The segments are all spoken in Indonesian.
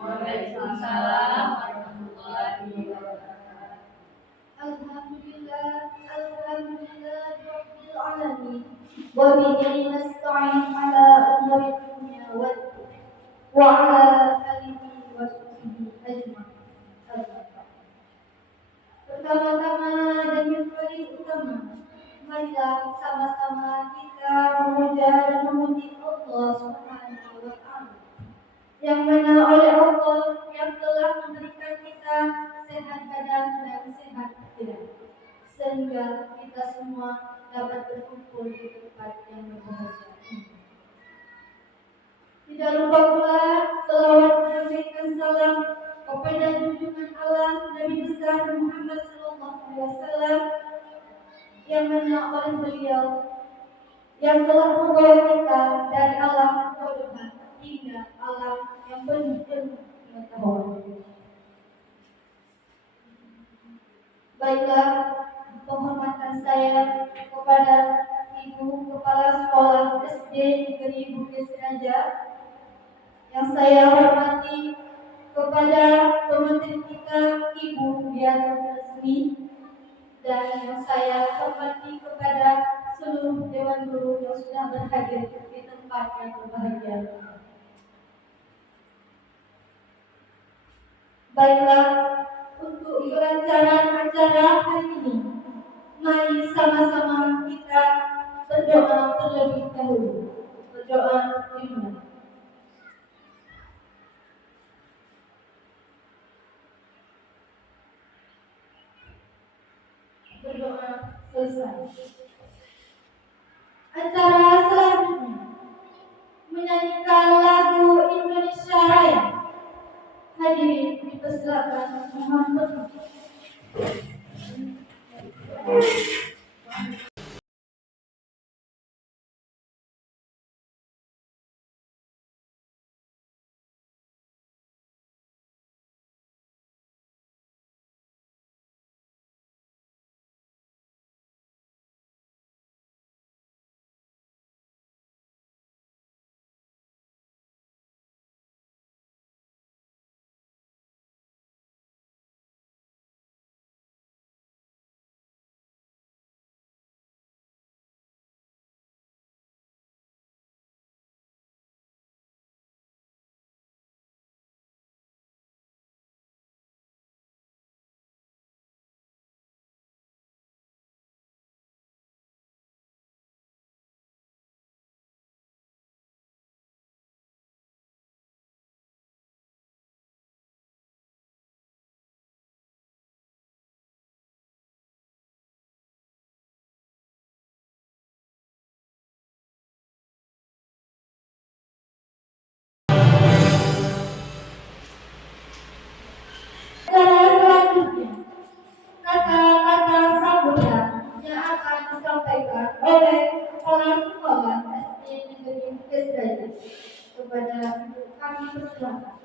Waalaikumsalam warahmatullahi wabarakatuh. Alhamdulillah Rabbil alamin. Wa bihi nasta'in ala umuri dunya wa ala alihi wa sahbihi ajma'in. Pertama-tama dan yang paling utama, marilah sama-sama kita memuja dan memuji Allah Subhanahu wa Ta'ala, yang mana oleh Allah yang telah memberikan kita sehat badan dan sehat pikiran, sehingga kita semua dapat berkumpul di tempat yang berbahagia ini. Tidak lupa pula selawat dan memberikan salam kepada junjungan Allah Nabi besar Muhammad SAW, yang mana oleh beliau yang telah membawa kita dari alam kebodohan hingga alam yang penuh pengetahuan. Baiklah, penghormatan saya kepada Ibu Kepala Sekolah SD Negeri Bukit Siraja, yang saya hormati kepada pementeri kita Ibu Dian Resmi, dan yang saya hormati kepada seluruh Dewan Guru yang sudah berhadir di tempat yang berbahagia. Baiklah, untuk kelancaran acara hari ini, mari sama-sama kita berdoa terlebih dahulu. Berdoa dimulai. Berdoa selesai. Acara selanjutnya menyanyikan lagu Indonesia Raya. Hadirin dipersilakan mohon berdiri. Kata-kata sambutan yang akan disampaikan oleh Kepala Sekolah SD Negeri Bukit Siraja. Kepada kami persilakan.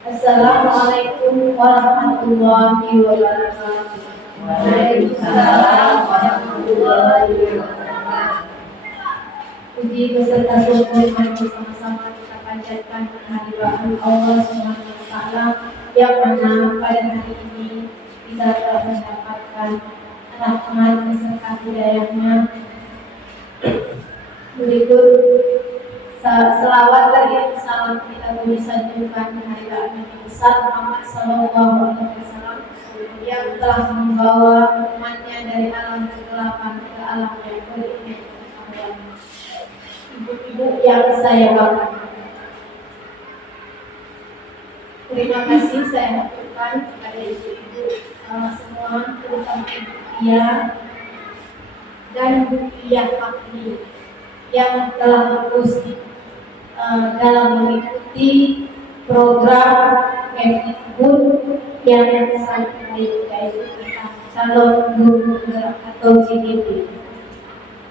Assalamualaikum warahmatullahi wabarakatuh. Waalaikumsalam warahmatullahi wabarakatuh. Puji beserta syukur mari bersama-sama kita panjatkan kehadiran Allah Subhanahu wa Ta'ala, yang mana pada hari ini kita telah mendapatkan rahmat beserta hidayahnya. Berikut selawat dan salam kita beri sanjungan kehadiran Nabi besar Muhammad SAW, yang telah membawa umatnya dari alam kegelapan ke alam yang beriman. Ibu-ibu yang saya banggakan, terima kasih saya lakukan kepada ibu-ibu semua, terutama Bukia dan Bukia Fakri yang telah terus dalam mengikuti program Kemdikbud yang saya yaitu tentang calon guru penggerak atau CGP.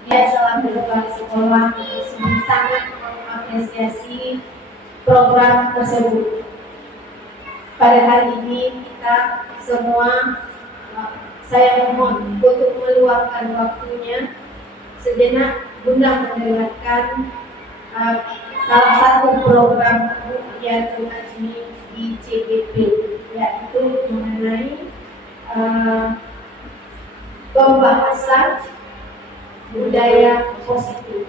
Dia selaku kepala sekolah sangat mengapresiasi program tersebut. Pada hari ini kita semua, saya mohon untuk meluangkan waktunya sejenak guna mendengarkan salah satu program Bukiatul Ajmi di CGP, yaitu mengenai pembahasan budaya positif.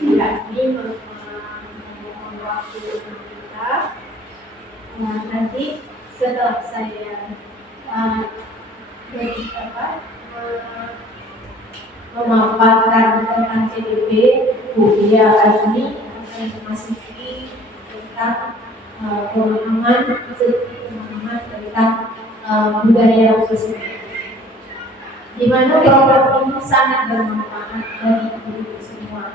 Ini memohon waktu kita. Nanti setelah saya memaparkan tentang CGP, Bukia Ajmi akan memasuki tentang pemahaman tentang budaya positif, di mana program ini sangat bermanfaat bagi guru semua.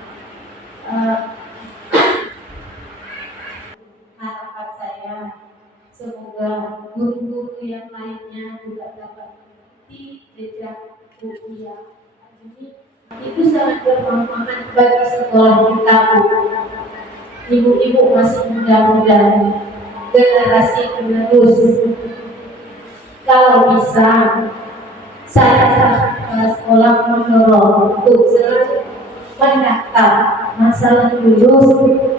Harapan saya semoga guru-guru yang lainnya juga dapat mengikuti jejak Bukia Ajmi. Itu sangat bermanfaat bagi sekolah kita, ibu-ibu masih muda-muda, generasi penerus. Kalau bisa, saya sekolah mendorong untuk selalu mendaftar masalah lulus.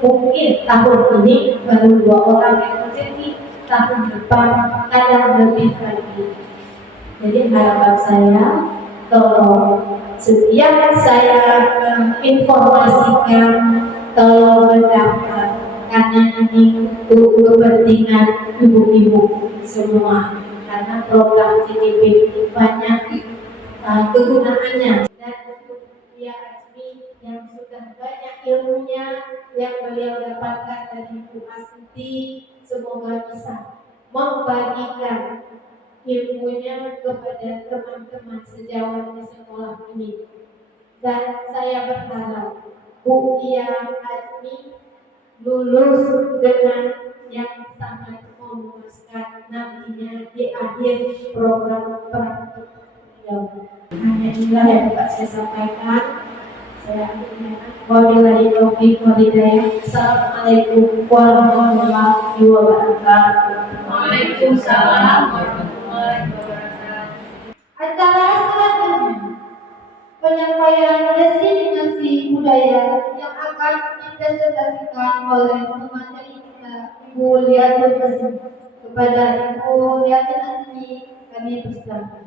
Mungkin tahun ini baru 2 orang yang terjadi, tahun depan ada lebih lagi. Jadi harapan saya, tolong setiap saya informasikan, tolong mendaftar, karena ini untuk kepentingan ibu-ibu semua. Karena program CGP ini banyak kegunaannya, dan untuk Bukia Ajmi yang sudah banyak ilmunya yang beliau dapatkan dari Bu Astuti, semoga bisa membagikan ilmunya kepada teman-teman sejawat di sekolah ini. Dan saya berharap Bukia Ajmi lulus dengan yang sangat memuaskan nantinya di akhir program praktik beliau. Hanya inilah yang dapat saya sampaikan. Saya akhirnya wabillahi taufiq wal hidayah. Assalamualaikum warahmatullahi wabarakatuh. Waalaikumsalam warahmatullahi wabarakatuh. Acara selanjutnya penyampaian destinasi budaya yang akan dipresentasikan oleh pemateri kita, Ibu Liatul Azmi. Kepada Ibu Liatul Azmi kami persilakan.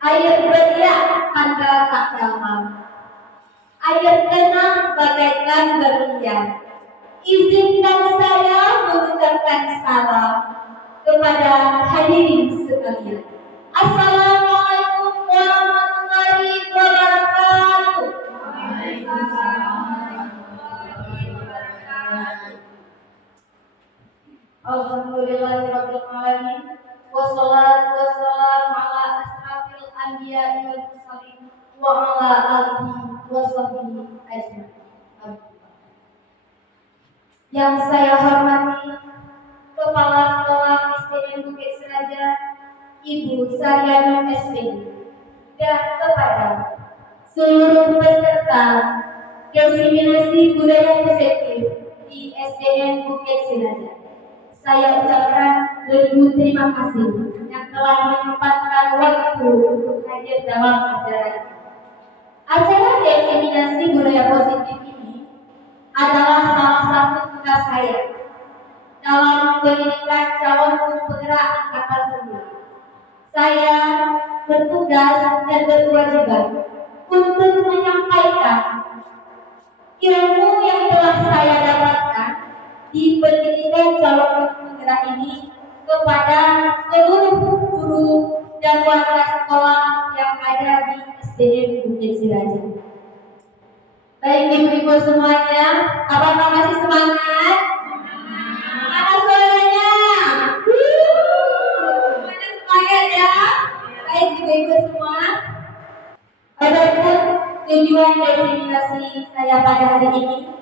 Air beriak tanda tak dalam, air tenang bagaikan berlian. Izinkan saya mengucapkan salam kepada hadirin sekalian. Assalamualaikum warahmatullahi wabarakatuh. Alhamdulillahirabbil alamin. Wassalatu wassalamu ala asrafil anbiya'i wal mursalin wa ala alihi washabbihi ajma'in. Yang saya hormati Kepala Sekolah SDN Bukit Seraja, Ibu Saryano SP, dan kepada seluruh peserta diseminasi budaya positif di SDN Bukit Seraja, saya ucapkan beribu terima kasih yang telah menyempatkan waktu untuk hadir dalam acara ini. Acara diseminasi budaya positif ini adalah salah satu tugas saya dalam pendidikan calon guru penggerak angkatan 9. Saya bertugas dan berkewajiban untuk menyampaikan ilmu yang telah saya dapatkan di pendidikan calon guru penggerak ini kepada seluruh guru dan warga sekolah yang ada di SDN Bukit Seraja. Baik ibu-ibu semuanya, apakah masih semangat? Mana suaranya? tujuan destinasi saya pada hari ini,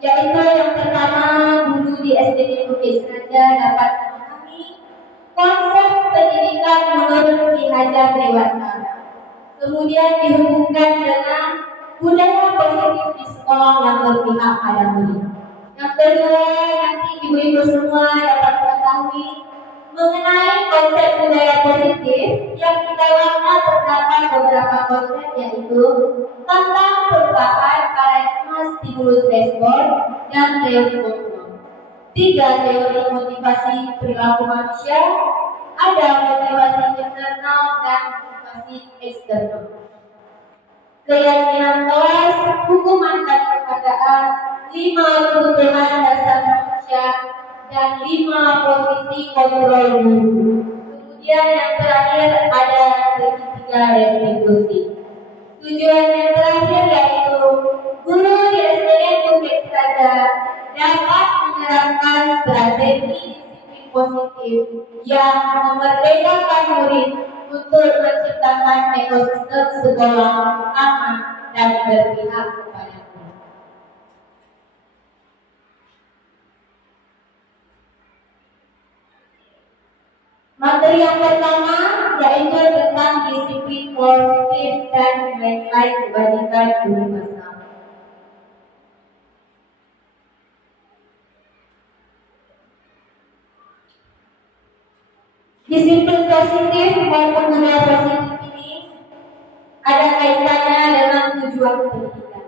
yaitu yang pertama, guru di SD Bukit Seraja dapat memahami konsep pendidikan menurut Ki Hajar Dewantara. Kemudian dihubungkan dengan budaya positif di sekolah yang berpihak pada murid. Yang kedua, nanti ibu-ibu semua dapat mengetahui mengenai konsep budaya positif yang di dalamnya terdapat beberapa konsep, yaitu tentang perubahan paradigma stimulus respon dan teori kontrol. 3. Teori motivasi perilaku manusia. Ada motivasi internal dan motivasi eksternal. Keyakinan kelas, hukuman dan penghargaan, 5 kebutuhan dasar manusia, dan 5 posisi kontrol guru. Kemudian yang terakhir ada segitiga restitusi. Tujuan yang terakhir yaitu guru di SDN Bukit Seraja dapat menerapkan strategi disiplin positif yang memerdekakan murid untuk menciptakan ekosistem sekolah aman dan berpihak kepada murid. Materi yang pertama yaitu tentang disiplin positif dan nilai kebajikan universal. Disiplin positif maupun budaya positif ini ada kaitannya dengan tujuan pendidikan.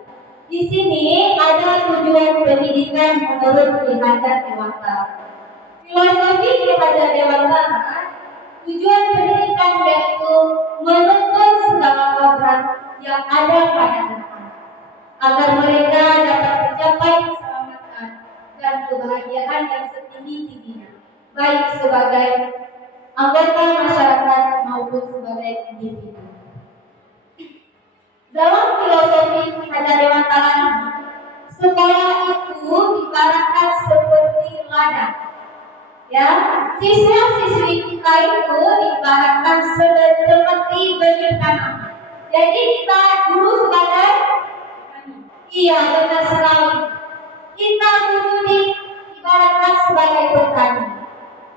Di sini ada tujuan pendidikan menurut Ki Hajar Dewantara. Filosofi Ki Hajar Dewantara, tujuan pendidikan yaitu menuntut segala program yang ada pada anak-anak agar mereka dapat mencapai keselamatan dan kebahagiaan yang setinggi-tingginya, baik sebagai anggota masyarakat maupun sebagai individu. Dalam filosofi Ki Hajar Dewantara ini, sekolah itu diibaratkan seperti ladang. Ya, siswa-siswi kita itu diibaratkan seperti benih tanaman. Jadi kita dulu sebagai iya benar sekali. Kita dulu diibaratkan sebagai petani.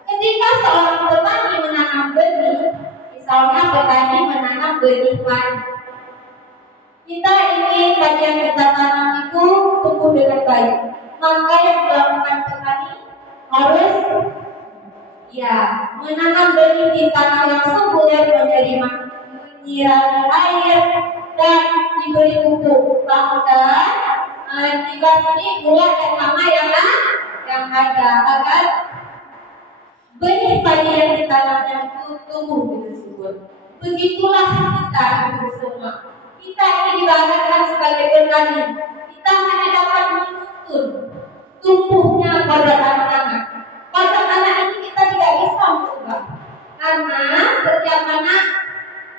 Ketika seorang petani menanam benih, misalnya petani menanam benih padi, kita ingin padi yang kita tanam itu tumbuh dengan baik. Maka yang dilakukan petani harus menanam benih di tanah yang subur, menyirami air dan diberi pupuk. Bahkan dibasmi gula dan hama yang ada agar benih padi yang ditanamnya itu tumbuh dengan subur. Begitulah kita itu semua. Kita ini diibaratkan sebagai petani. Kita hanya dapat menuntun tumbuhnya pada anak-anak. Pada anak ini kita tidak bisa mengubah, karena setiap anak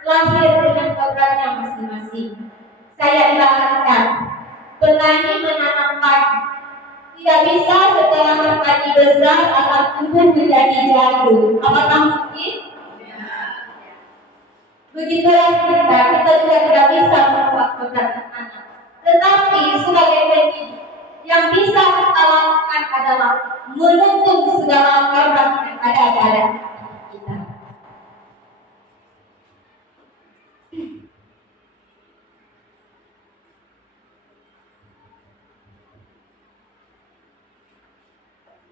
lahir dengan programnya masing-masing. Saya ibaratkan petani menanam padi. Tidak bisa setelah padi besar akan tumbuh menjadi jagung. Apakah mungkin? Begitulah kita juga tidak bisa membuat program anak. Tetapi sebagai pendidik, yang bisa kita lakukan adalah menuntun segala program yang ada pada kita.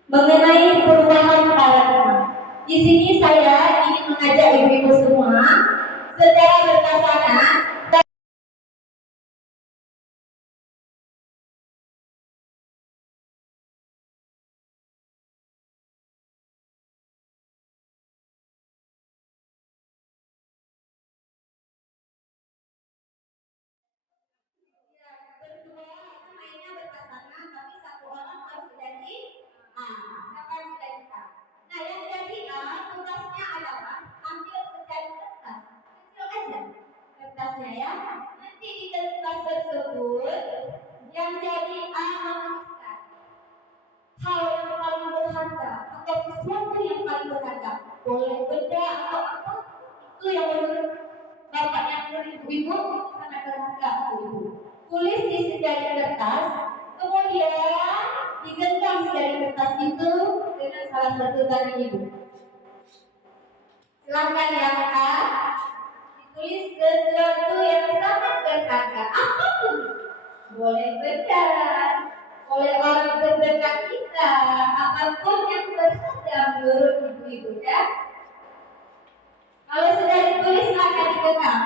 Mengenai perubahan paradigma, di sini saya ingin mengajak ibu-ibu semua secara berpasangan mainnya berpasangan, tapi satu orang harus menjadi A. Siapa yang menjadi A? Nah, yang jadi A tugasnya adalah ambil secari kertas kecil aja kertasnya ya. Nanti di kertas tersebut yang jadi A menuliskan hal yang paling berharga atau sesuatu yang paling berharga, boleh benda atau apa itu yang menurut bapaknya, menurut ibu-ibu sangat berharga ibu. tulis di secari kertas, kemudian digenggam secari kertas itu dengan salah satu tangan ibu. Silakan yang A, ditulis sesuatu yang sangat berharga, apapun. Boleh benda, oleh orang terdekat kita, apapun yang berharga menurut ibu-ibu ya. Kalau sudah ditulis akan digenggam.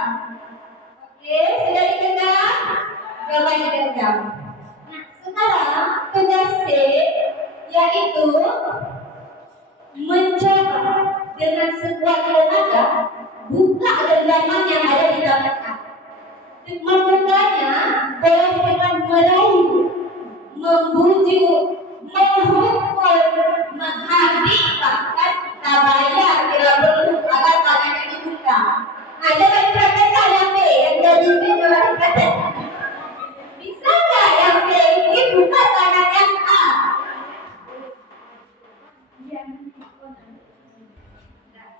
Oke, sudah digenggam? Coba digenggam. Nah, sekarang tugas C yaitu mencoba dengan sekuat tenaga buka genggaman yang ada di tangan A. Membukanya boleh dengan merayu, membujuk, menghukul, menghabis, bahkan kita bayar bila perlu agar tangannya dibuka. Nah, coba dipraktekkan yang B, yang dari B coba dipraktekkan. Bisa nggak yang B ini buka tangan yang A?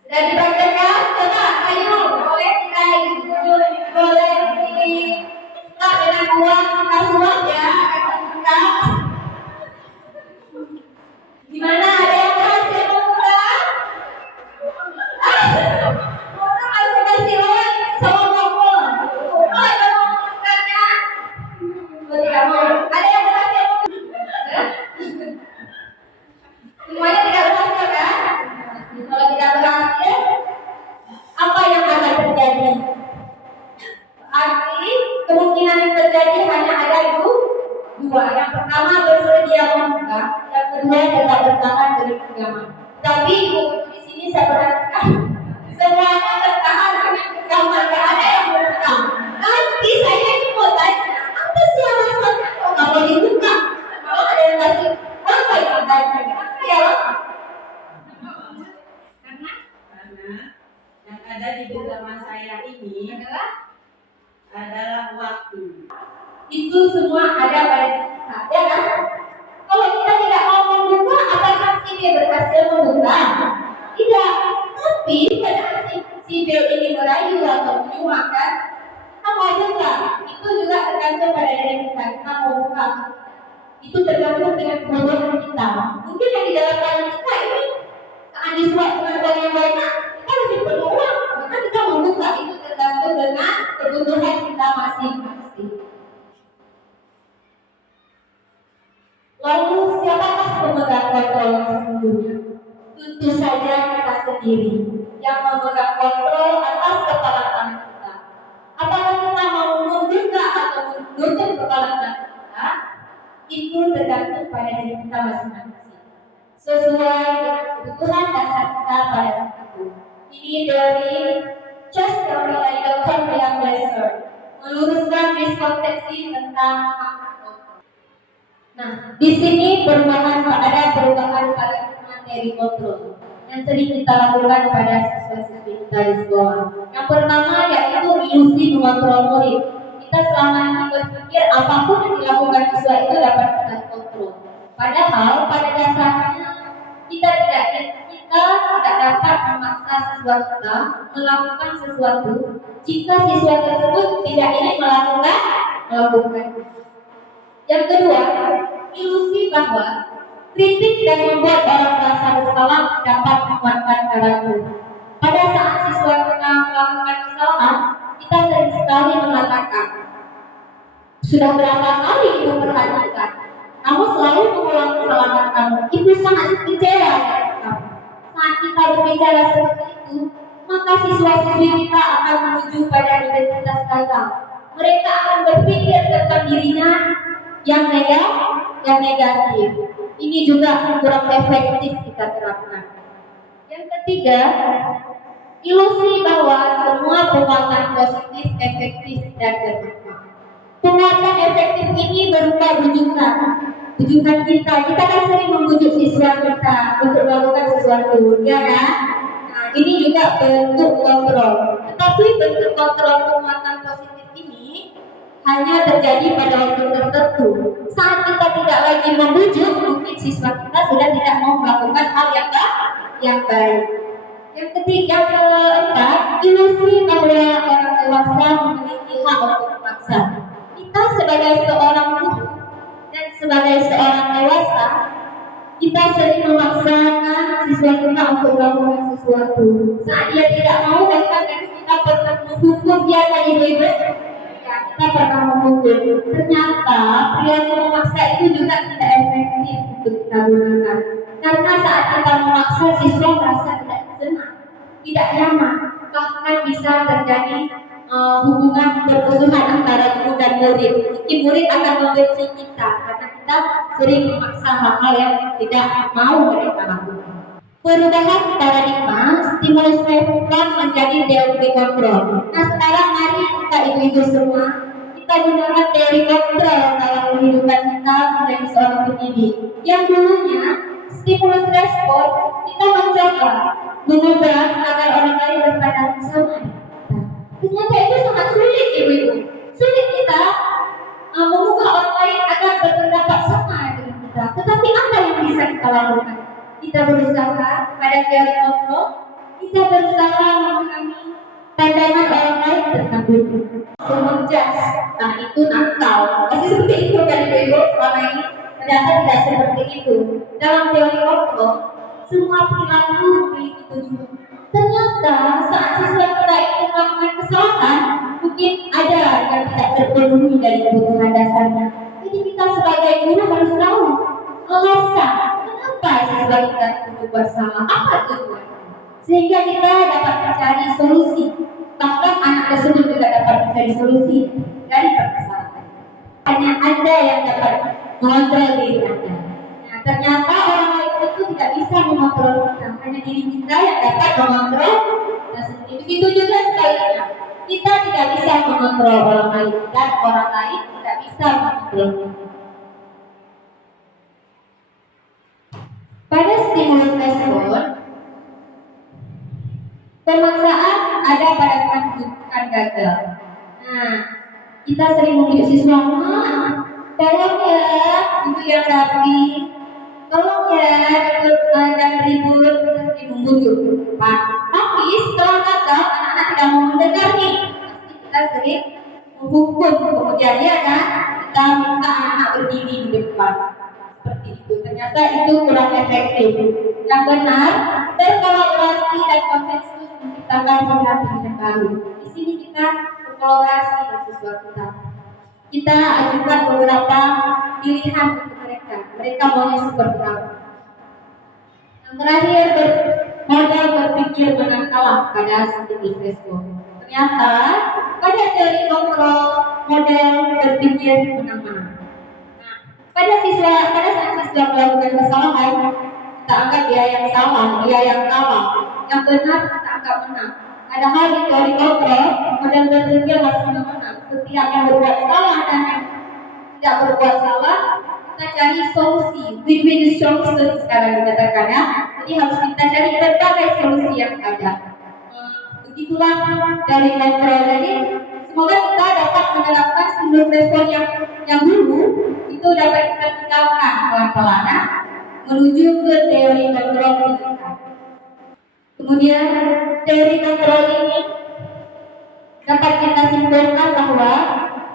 Sudah dipraktekkan? Coba, ayo, boleh boleh kita dengan uang kita suap ya, kita. Gimana, ada yang berhasil membuka? Orang harus kasih uang sama ngomong. Oh, ada mau membukanya? Oh, tidak mau. Ada yang berhasil membuka? Semuanya tidak berhasil kan? Kalau tidak berhasil, apa yang akan terjadi? Berarti kemungkinan yang terjadi hanya ada dua. Yang pertama bersedia membuka, yang kedua tetap bertahan dari genggaman. Tapi ibu di sini saya perhatikan semuanya bertahan dengan genggaman, tidak ada yang membuka. Nanti saya ini mau tanya, apa sih alasannya kok nggak mau dibuka? Kalau ada yang kasih, apa yang tanya? Apa ya? Karena yang ada di genggaman saya ini adalah waktu. itu semua ada pada kita, ya kan? Kalau kita tidak mau membuka, apakah si B berhasil membuka? Tidak. Tapi pada si B ini merayu atau menyuapkan, kita mau juga. Itu juga tergantung pada diri kita. Kita mau buka. Itu tergantung dengan kebodohan kita. Mungkin yang di dalam diri kita ini saat disuap dengan uang yang banyak, kita lebih perlu uang. Maka kita membuka, itu tergantung dengan kebutuhan kita masing-masing. Lalu siapakah pemegang kontrol sesungguhnya? Tentu saja kita sendiri yang memegang kontrol atas kepala tangan kita. Apakah kita mau membuka atau menutup kepala tangan kita? Itu tergantung pada diri kita masing-masing. Sesuai dengan kebutuhan dasar kita pada saat itu. Ini dari Chester oleh Dr. William Glasser meluruskan miskonsepsi tentang Nah, di sini ada perubahan pada materi kontrol yang sering kita lakukan pada siswa-siswi kita di sekolah. Yang pertama yaitu ilusi mengontrol murid. Kita selama ini berpikir apapun yang dilakukan siswa itu dapat kita kontrol. Padahal pada dasarnya kita tidak dapat memaksa siswa kita melakukan sesuatu jika siswa tersebut tidak ingin melakukan. Yang kedua, ilusi bahwa kritik dan membuat orang merasa bersalah dapat menguatkan karakter. Pada saat siswa kita melakukan kesalahan, kita sering sekali mengatakan, sudah berapa kali ibu perhatikan, kamu selalu mengulang kesalahan kamu. Ibu sangat kecewa dengan kamu. Saat kita berbicara seperti itu, maka siswa-siswi kita akan menuju pada identitas gagal. Mereka akan berpikir tentang dirinya yang negatif. Ini juga kurang efektif kita terapkan. Yang ketiga, ilusi bahwa semua penguatan positif efektif dan bermanfaat. Penguatan efektif ini berupa bujukan kita. Kita kan sering membujuk siswa kita untuk melakukan sesuatu, ya kan? Nah, ini juga bentuk kontrol. Tetapi bentuk kontrol penguatan positif ini hanya terjadi pada waktu tertentu. Saat kita tidak lagi membujuk, mungkin siswa kita sudah tidak mau melakukan hal yang baik. Yang keempat, ilusi bahwa orang dewasa memiliki hak untuk memaksa. Kita sebagai seorang guru dan sebagai seorang dewasa, kita sering memaksakan siswa kita untuk melakukan sesuatu. Saat dia tidak mau, bahkan kita pernah menghukum dia kan ibu-ibu? Ya, kita pernah menghukum. Ternyata perilaku memaksa itu juga tidak efektif untuk kita gunakan. Karena saat kita memaksa, siswa merasa tidak senang, tidak nyaman, bahkan bisa terjadi hubungan permusuhan antara guru dan murid. Mungkin murid akan membenci kita karena kita sering memaksa hal-hal yang tidak mau mereka lakukan. Perubahan paradigma stimulus respon menjadi teori kontrol. Nah sekarang mari kita ibu-ibu semua kita gunakan teori kontrol dalam kehidupan kita menjadi seorang pendidik. Yang dulunya stimulus respon kita mencoba mengubah agar orang lain berpandangan sama. Ternyata itu sangat sulit ibu-ibu. Sulit kita mengubah orang lain agar berpendapat sama dengan kita. Tetapi apa yang bisa kita lakukan? Kita berusaha pada teori kontrol, kita berusaha memahami pandangan orang lain tentang dunia. Semenjak itu nakal, pasti seperti itu kan ibu-ibu selama ini. Ternyata tidak seperti itu. Dalam teori kontrol, semua perilaku memiliki tujuan. Ternyata saat siswa kita itu melakukan kesalahan, mungkin ada yang tidak terpenuhi dari kebutuhan dasarnya. Jadi kita sebagai guru harus tahu alasan kenapa siswa kita itu berbuat salah, apa tujuannya, sehingga kita dapat mencari solusi. Bahkan anak tersebut juga dapat mencari solusi dari permasalahan. Hanya Anda yang dapat mengontrol diri Anda. Nah, ternyata orang lain itu tidak bisa mengontrol kita, hanya diri kita yang dapat mengontrol kita sendiri. Begitu juga sebaliknya, kita tidak bisa mengontrol orang lain dan orang lain tidak bisa mengontrol kita. Pada stimulus respon, pemaksaan ada pada kan gagal. Nah, kita sering membujuk siswa, tolong ya, itu yang rapi, tolong ya, jangan ribut, kita sering membujuk. Tapi setelah gagal, anak-anak tidak mau mendengar nih. Pasti kita sering menghukum, kemudian ya kan, kita minta anak-anak berdiri di depan. Seperti itu, ternyata itu kurang efektif. Yang benar, berkolaborasi dan konsensus menciptakan pilihan yang baru. Di sini kita berkolaborasi dengan siswa kita. Kita ajukan beberapa pilihan untuk mereka. Mereka maunya seperti apa? Yang terakhir, model berpikir menang kalah pada stimulus respon. Ternyata pada teori kontrol, model berpikir menang-menang. Pada saat siswa melakukan kesalahan, kita anggap dia yang salah, dia yang kalah. Yang benar kita anggap menang. Padahal di teori kontrol, model berpikir harus menang-menang. Setiap yang berbuat salah dan yang tidak berbuat salah, kita cari solusi. Win-win solution sekarang dikatakan ya. Jadi harus kita cari berbagai solusi yang ada. Begitulah dari kontrol. Jadi semoga kita dapat menerapkan stimulus respon yang dulu itu dapat kita tinggalkan pelan-pelan menuju ke teori kontrol pendidikan. Kemudian teori kontrol ini dapat kita simpulkan bahwa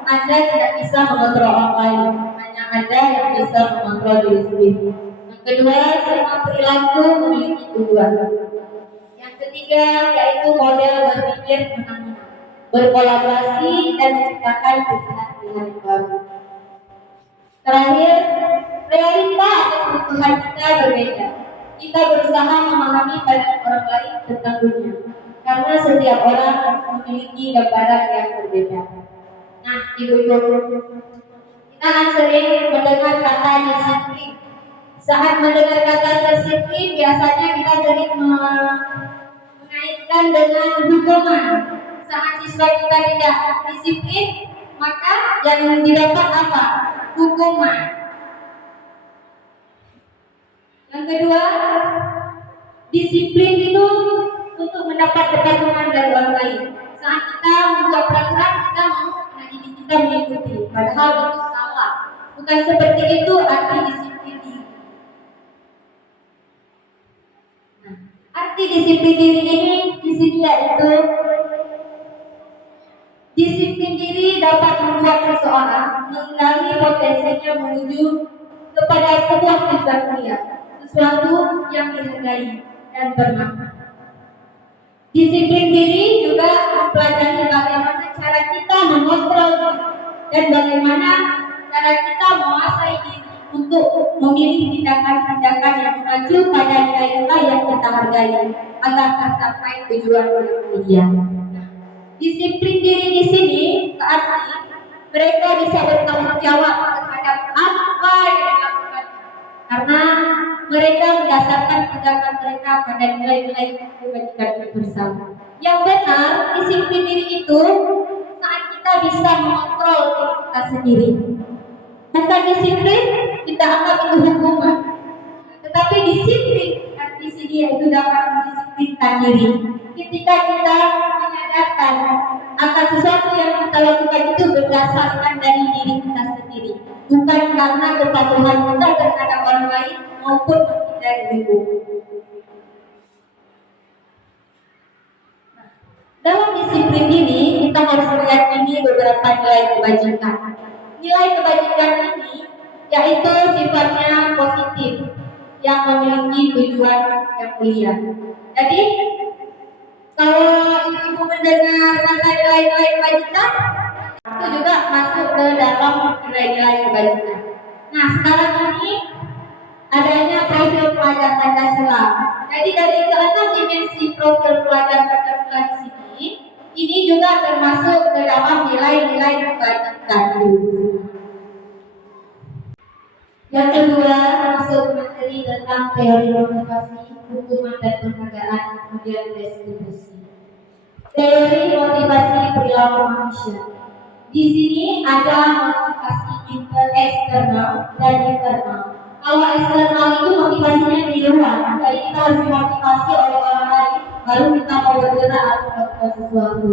Anda tidak bisa mengontrol orang lain, hanya Anda yang bisa mengontrol diri sendiri. Yang kedua, semua perilaku memiliki tujuan. Yang ketiga, yaitu model berpikir menang-menang, berkolaborasi dan menciptakan pilihan-pilihan yang baru. Terakhir, realita atau kebutuhan kita berbeda. Kita berusaha memahami pandangan orang lain tentang dunia, karena setiap orang memiliki gambaran yang berbeda. Nah, ibu-ibu, kita akan sering mendengar kata disiplin. Saat mendengar kata disiplin, biasanya kita sering mengaitkan dengan hukuman. Saat siswa kita tidak disiplin, maka yang didapat apa? Hukuman. Yang kedua, disiplin itu untuk mendapat kepatuhan dari orang lain. Saat kita membuat peraturan, kita mau diri kita mengikuti, padahal itu salah. Bukan seperti itu arti disiplin diri. Nah, arti disiplin diri ini di sini yaitu disiplin diri dapat membuat seseorang menggali potensinya menuju kepada sebuah tujuan mulia, sesuatu yang dihargai dan bermakna. Disiplin diri juga mempelajari bagaimana cara kita mengontrol diri dan bagaimana cara kita menguasai diri untuk memilih tindakan-tindakan yang mengacu pada nilai-nilai yang kita hargai agar tercapai tujuan yang mulia. Disiplin diri di sini berarti mereka bisa bertanggung jawab terhadap apa yang dilakukan karena mereka mendasarkan tindakan mereka pada nilai-nilai kebajikan bersama. Yang benar, disiplin diri itu saat kita bisa mengontrol diri kita sendiri. Bukan disiplin kita anggap itu hukuman, tetapi disiplin di sini yaitu dapat mendisiplinkan diri. Ketika kita menyadarkan akan sesuatu yang kita lakukan itu berdasarkan dari diri kita sendiri, bukan karena kepatuhan kita terhadap orang lain maupun dari hukum. Dalam disiplin diri kita harus meyakini beberapa nilai kebajikan. Nilai kebajikan ini yaitu sifatnya positif yang memiliki tujuan yang mulia. Jadi kalau ibu mendengar nilai-nilai kebajikan itu juga masuk ke dalam nilai-nilai kebajikan. Nah sekarang ini adanya profil pelajar Pancasila. Jadi dari keenam dimensi profil pelajar Pancasila di sini, ini juga termasuk ke dalam nilai-nilai kebajikan. Yang kedua masuk materi tentang teori motivasi, hukuman dan penghargaan, kemudian restitusi. Teori motivasi perilaku manusia. Di sini ada motivasi eksternal dan internal. Kalau eksternal itu motivasinya di luar, jadi kita harus dimotivasi oleh orang lain, baru kita mau bergerak atau melakukan sesuatu.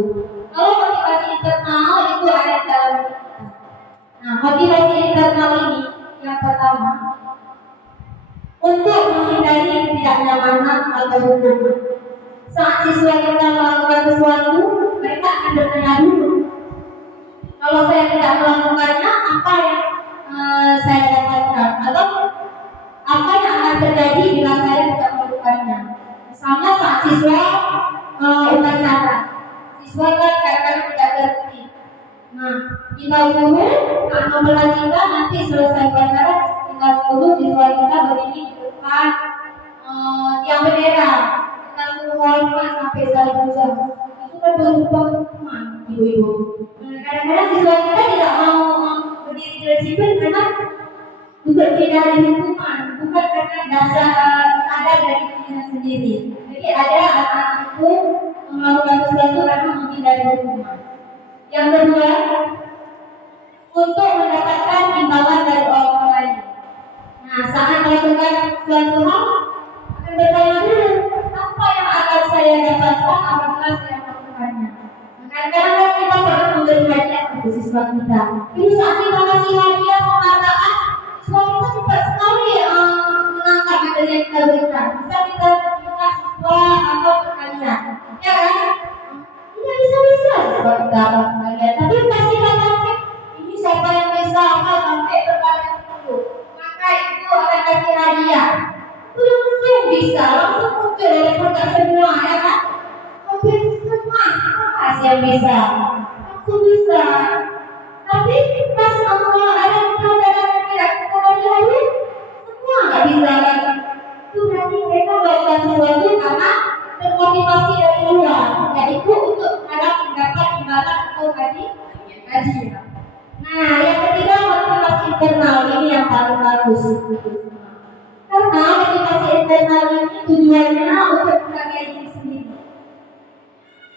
Kalau motivasi internal itu ada di dalam kita. Nah, motivasi internal ini yang pertama untuk menghindari ketidaknyamanan atau hukuman. Saat siswa kita melakukan sesuatu, mereka akan bertanya dulu. Kalau saya tidak melakukannya, apa yang saya dapatkan atau apa yang akan terjadi bila saya tidak melakukannya? Misalnya saat siswa upacara, siswa kan kadang-kadang tidak ngerti. Nah, tinggal guru akan melanjutkan nanti selesai upacara, tinggal guru siswa kita berdiri di depan tiang bendera, kita menghormat sampai 1 jam. Itu kan berupa hukuman, ibu-ibu. Kadang-kadang siswa kita tidak mau berdiri disiplin karena untuk menghindari hukuman, bukan karena dasar ada dari dirinya sendiri. Jadi ada anak-anak itu melakukan sesuatu karena menghindari hukuman. Yang kedua, untuk mendapatkan imbalan dari orang lain. Nah, saat melakukan suatu hal, akan bertanya dulu, apa yang akan saya dapatkan apabila saya melakukannya. Kadang-kadang kita pernah memberi hadiah untuk siswa kita. Jadi saat kita kasih hadiah penghargaan, siswa kita cepat sekali menangkap materi yang kita berikan. Bisa kita minta siswa atau kalian, ya kan? Tidak bisa siswa kita kalian. Tapi pasti kalian ini siapa yang bisa sampai berkalian 10. Maka itu akan kasih hadiah. Itu langsung bisa, langsung muncul dari produk semua, ya kan? Hampir semua yang bisa, langsung bisa. Tapi pas ada pelajaran yang tidak kita kasih hadiah, semua nggak bisa lagi. Itu berarti mereka melakukan sesuatu karena termotivasi dari luar, yaitu untuk mendapat imbalan atau hadiah. Nah, yang ketiga motivasi internal ini yang paling bagus. Karena motivasi internal ini tujuannya untuk menghargai diri sendiri.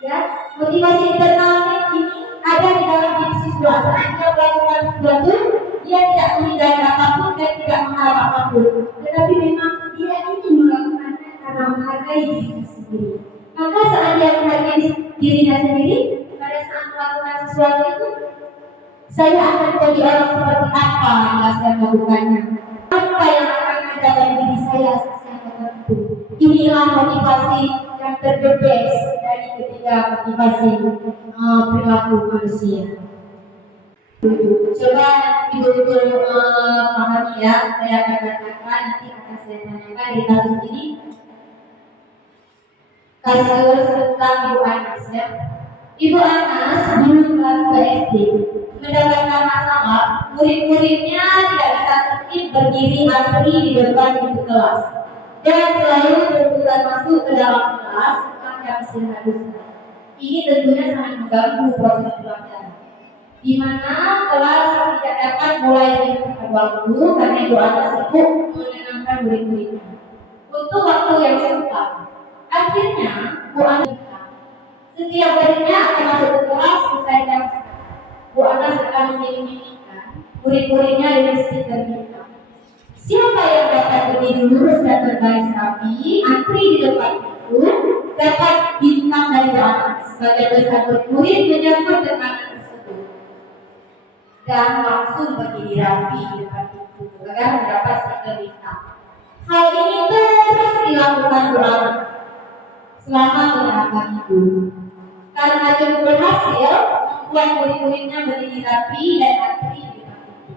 Ya, motivasi internal ini ada di dalam diri siswa. Saat dia melakukan sesuatu, dia tidak menghindari apapun dan tidak mengharap apapun. Tetapi memang dia ingin melakukannya karena menghargai dirinya sendiri. Maka saat dia menghargai dirinya sendiri, pada saat melakukan sesuatu itu, saya akan jadi orang seperti apa yang saya melakukannya. Apa yang akan ada dalam diri saya saat saya itu. Inilah motivasi yang terbebas dari ketiga motivasi perilaku manusia. Coba ibu-ibu pahami ya, saya akan katakan nanti akan saya tanyakan di kasus ini. Kasus tentang Ibu Anas ya. Ibu Anas dulu kelas 2 SD mendapatkan masalah, murid-muridnya tidak bisa tertib berdiri antri di depan pintu kelas dan selalu berebutan masuk ke dalam kelas setelah jam istirahat besar. Ini tentunya sangat mengganggu proses pelajaran, di mana kelas tidak dapat mulai dengan waktu karena Ibu Anas sibuk menenangkan murid-muridnya untuk waktu yang cukup lama. Akhirnya, Bu Anas setiap harinya akan masuk ke kelas selesai jam. Bu Anas akan mengiring-iringkan murid-muridnya dengan stiker bintang. Siapa yang dapat berdiri lurus dan berbaris rapi, antri di depan itu, dapat bintang dari Bu Anas. Sebagai besar murid menyambut tekanan tersebut dan langsung berdiri rapi di depan itu agar mendapat stiker bintang. Hal ini terus dilakukan Bu Anas selama beberapa minggu. Karena cukup berhasil membuat murid-muridnya berdiri rapi dan antri di depan pintu.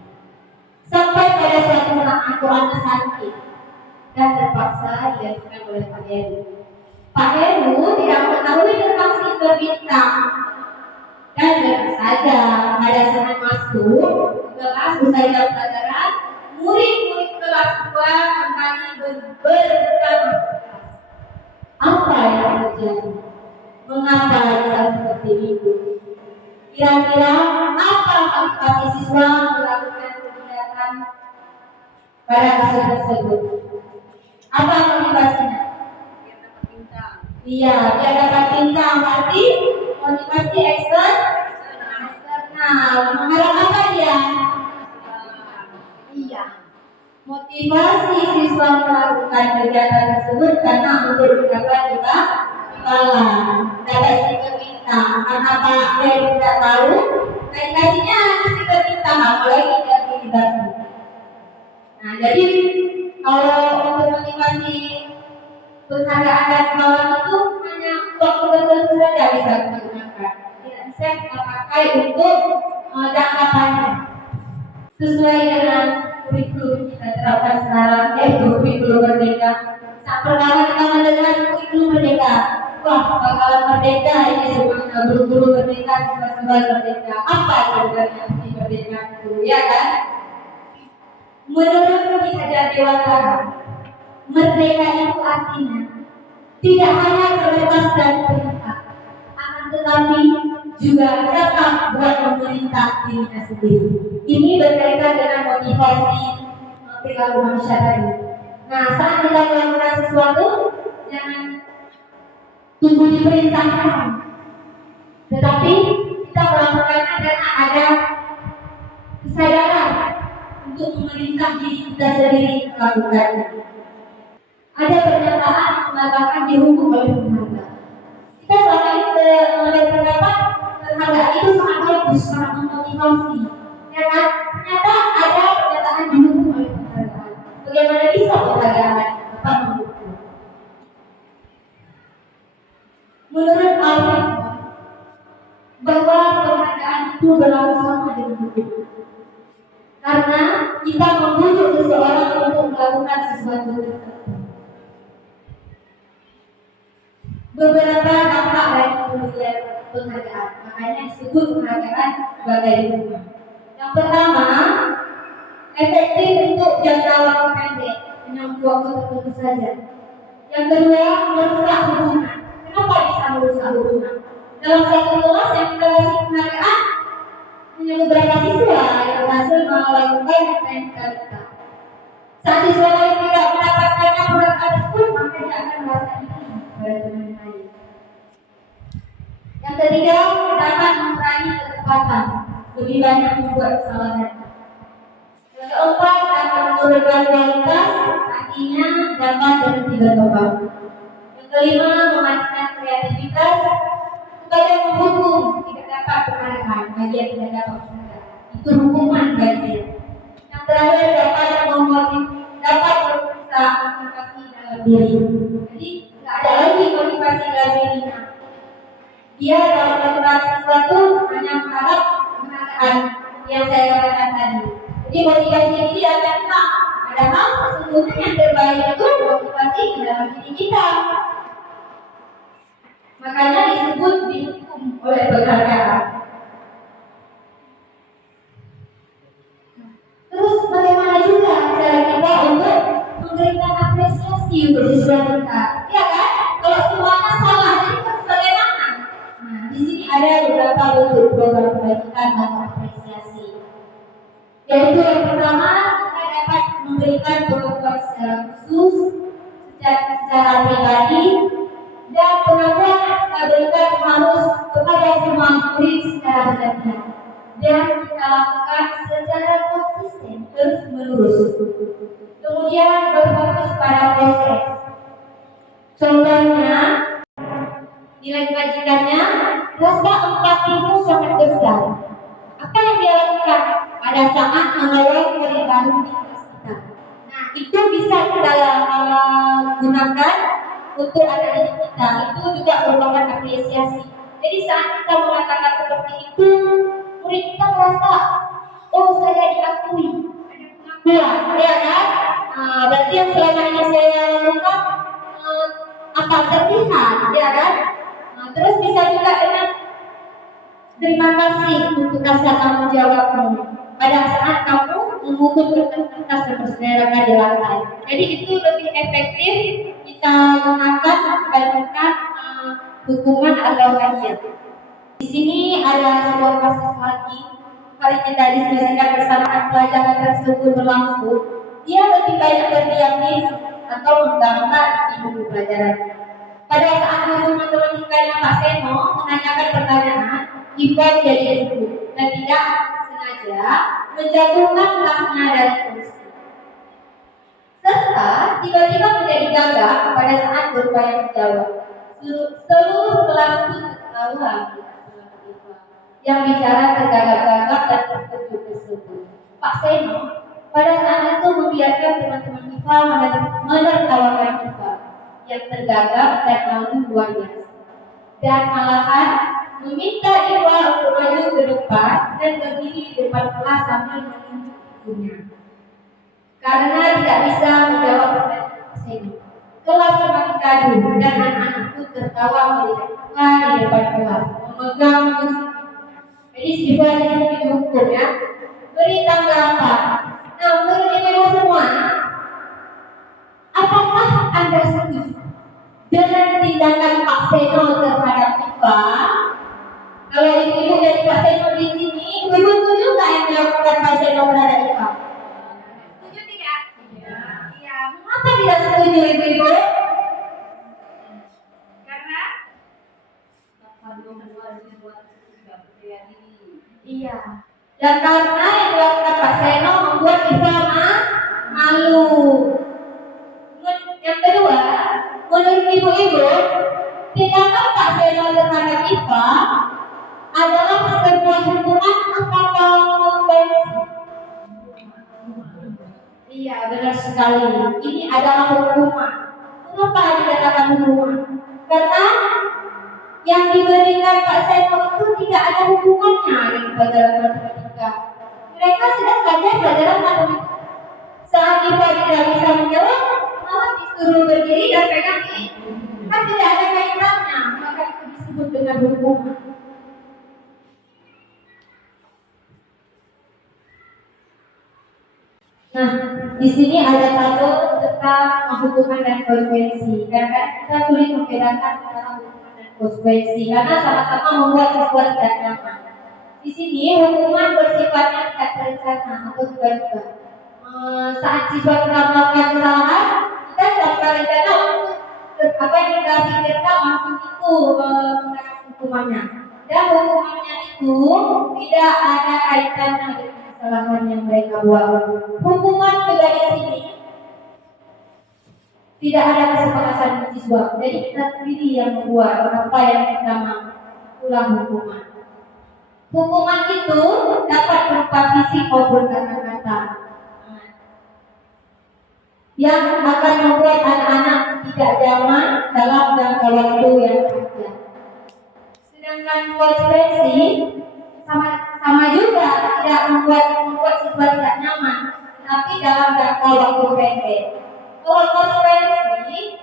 Sampai pada suatu saat Bu Anas sakit dan terpaksa digantikan oleh Pak Heru. Pak Heru tidak mengetahui tentang stiker bintang dan benar saja pada saat masuk ke kelas usai jam pelajaran, murid-murid kelas 2 kembali berebutan masuk kelas. Apa yang terjadi? Mengapa bisa seperti itu? Kira-kira apa motivasi siswa melakukan kegiatan pada kasus tersebut? Apa motivasinya? Biar dapat bintang. Iya, biar dapat bintang. Berarti motivasi eksternal. Mengharap apa dia? Iya. Motivasi siswa melakukan kegiatan tersebut karena untuk mendapat dapat stiker bintang. Karena Pak Heru tidak tahu, dan dikasihnya stiker bintang, apalagi dari dibagi. Nah, jadi kalau untuk motivasi penghargaan dan bawah itu hanya waktu tertentu saja bisa digunakan. Tidak bisa kita pakai untuk jangka panjang. Sesuai dengan kurikulum kita terapkan sekarang, kurikulum merdeka. Saat pertama kita mendengar kurikulum merdeka, wah bakalan merdeka ini semuanya, guru-guru merdeka, siswa-siswa merdeka. Apa sebenarnya arti merdeka itu, ya kan? Menurut Ki Hajar Dewantara, merdeka itu artinya tidak hanya terbebas dari perintah, akan tetapi juga dapat buat memerintah dirinya sendiri. Ini berkaitan dengan motivasi perilaku manusia tadi. Nah, saat kita melakukan sesuatu, jangan tunggu diperintahkan, tetapi kita melakukannya karena ada kesadaran untuk memerintah diri kita sendiri melakukannya. Ada pernyataan yang mengatakan dihukum oleh penghargaan. Kita selama ini berpendapat penghargaan itu sangat bagus, sangat memotivasi. Karena ternyata ada pernyataan dihukum oleh penghargaan. Bagaimana bisa penghargaan dapat menghukum? Menurut Alfred bahwa penghargaan itu berlaku sama dengan hukum. Karena kita membujuk seseorang untuk melakukan sesuatu tertentu. Beberapa dampak dari pemberian penghargaan, makanya disebut penghargaan sebagai hukuman. Yang pertama, efektif untuk jangka waktu pendek, hanya untuk waktu tertentu saja. Yang kedua, merusak hubungan. Kenapa bisa merusak hubungan? Dalam satu kelas yang kita kasih penghargaan, hanya beberapa siswa yang berhasil melakukan apa yang kita minta. Saat siswa lain tidak mendapatkan penghargaan tersebut, maka dia akan merasa iri pada teman lain. Yang ketiga, dapat mengurangi ketepatan, lebih banyak membuat kesalahan. Yang keempat, dapat menurunkan kualitas, artinya dapat berhenti berkembang. Yang kelima, mematikan kreativitas, sebagai menghukum tidak dapat penghargaan bagi yang tidak dapat penghargaan. Itu hukuman bagi dia. Yang terakhir, dapat merusak motivasi dalam diri. Jadi tidak ada lagi motivasi dalam dirinya. Dia dalam melakukan sesuatu hanya mengharap penghargaan, yang saya katakan tadi. Jadi motivasi ini akan hilang. Padahal sesungguhnya yang terbaik itu motivasi dalam diri kita. Makanya disebut dihukum oleh penghargaan. Terus bagaimana juga cara kita untuk memberikan apresiasi untuk siswa kita? Ya kan? Kalau semuanya salah, jadi harus bagaimana? Nah, di sini ada beberapa bentuk program kebajikan atau apresiasi. Yaitu yang pertama, kita dapat memberikan pengakuan secara khusus, secara pribadi, dan pengakuan yang kita berikan harus kepada semua murid secara bergantian. Dan kita lakukan secara konsisten terus menerus. Kemudian berfokus pada proses. Contohnya, nilai kebajikannya rasa empatimu sangat besar. Apa yang dia lakukan pada saat mengawal murid baru di kelas kita? Nah, itu bisa kita gunakan untuk anak-anak kita. Itu juga merupakan apresiasi. Jadi saat kita mengatakan seperti itu, murid kita merasa, oh saya diakui, ada pengakuan, ya kan? Berarti yang selama ini saya lakukan akan terlihat, ya kan? Terus bisa juga dengan terima kasih untuk rasa tanggung jawabmu pada saat kamu mengukur kertas dan berserakan di lantai. Jadi itu lebih efektif kita gunakan dibandingkan hukuman atau hadiah. Di sini ada sebuah kasus lagi. Mari kita diskusikan bersama pelajaran tersebut berlangsung. Dia lebih banyak berdiam diri atau menggambar di buku pelajaran. Pada saat guru matematikanya Pak Seno menanyakan pertanyaan, Iva jadi buku dan tidak sengaja menjatuhkan tasnya dari kursi. Serta tiba-tiba menjadi gagap pada saat berupaya menjawab. Seluruh kelas pun tertawa yang bicara tergagap-gagap dan terkejut tersebut. Pak Seno pada saat itu membiarkan teman-teman Iva menertawakan Iva yang tergagap dan malu luar biasa, dan malahan meminta Iva untuk maju ke depan dan berdiri di depan kelas sambil menunjuk ibunya. Karena tidak bisa menjawab pertanyaan Pak Seno, kelas semakin gaduh dan anak-anak pun tertawa melihat Iva di depan kelas memegang kursi. Jadi Iva di sini dihukum, ya. Beri tanggapan. Nah, menurut ibu semua, apakah Anda setuju dengan tindakan Pak Seno terhadap Iva? Kalau ibu dari Pak Seno di sini, ibu setuju nggak yang dilakukan Pak Seno terhadap Iva? Setuju tidak? Iya. Mengapa tidak setuju ibu? Karena Iya. Dan karena yang dilakukan Pak Seno membuat Iva malu. Yang kedua, menurut ibu-ibu, tindakan Pak Seno terhadap Iva adalah sebuah hukuman atau konvensi? Iya, benar sekali. Ini adalah hukuman. Kenapa dikatakan hukuman? Karena yang diberikan Pak Seno itu tidak ada hubungannya dengan pelajaran matematika. Mereka sedang belajar pelajaran matematika. Saat Iva tidak bisa menjawab, malah disuruh berdiri dan pegang ini. Kan tidak ada kaitannya, maka itu disebut dengan hukuman. Nah, di sini ada tabel tentang hukuman dan konsekuensi. Karena kita sulit membedakan antara hukuman dan konsekuensi karena sama-sama membuat siswa tidak nyaman. Di sini hukuman bersifatnya tidak terencana atau tiba-tiba. Saat siswa kita melakukan kesalahan, kita tidak berencana langsung apa yang kita pikirkan langsung itu mengenai hukumannya. Dan hukumannya itu tidak ada kaitannya dengan kesalahan yang mereka buat. Hukuman juga di sini tidak ada kesepakatan siswa. Jadi kita sendiri yang membuat apa yang kita mau ulang hukuman. Hukuman itu dapat berupa fisik maupun kata-kata yang akan membuat anak-anak tidak nyaman dalam jangka waktu yang panjang. Sedangkan konsekuensi sama sama juga tidak membuat siswa tidak nyaman, tapi dalam jangka waktu pendek. Kalau konsekuensi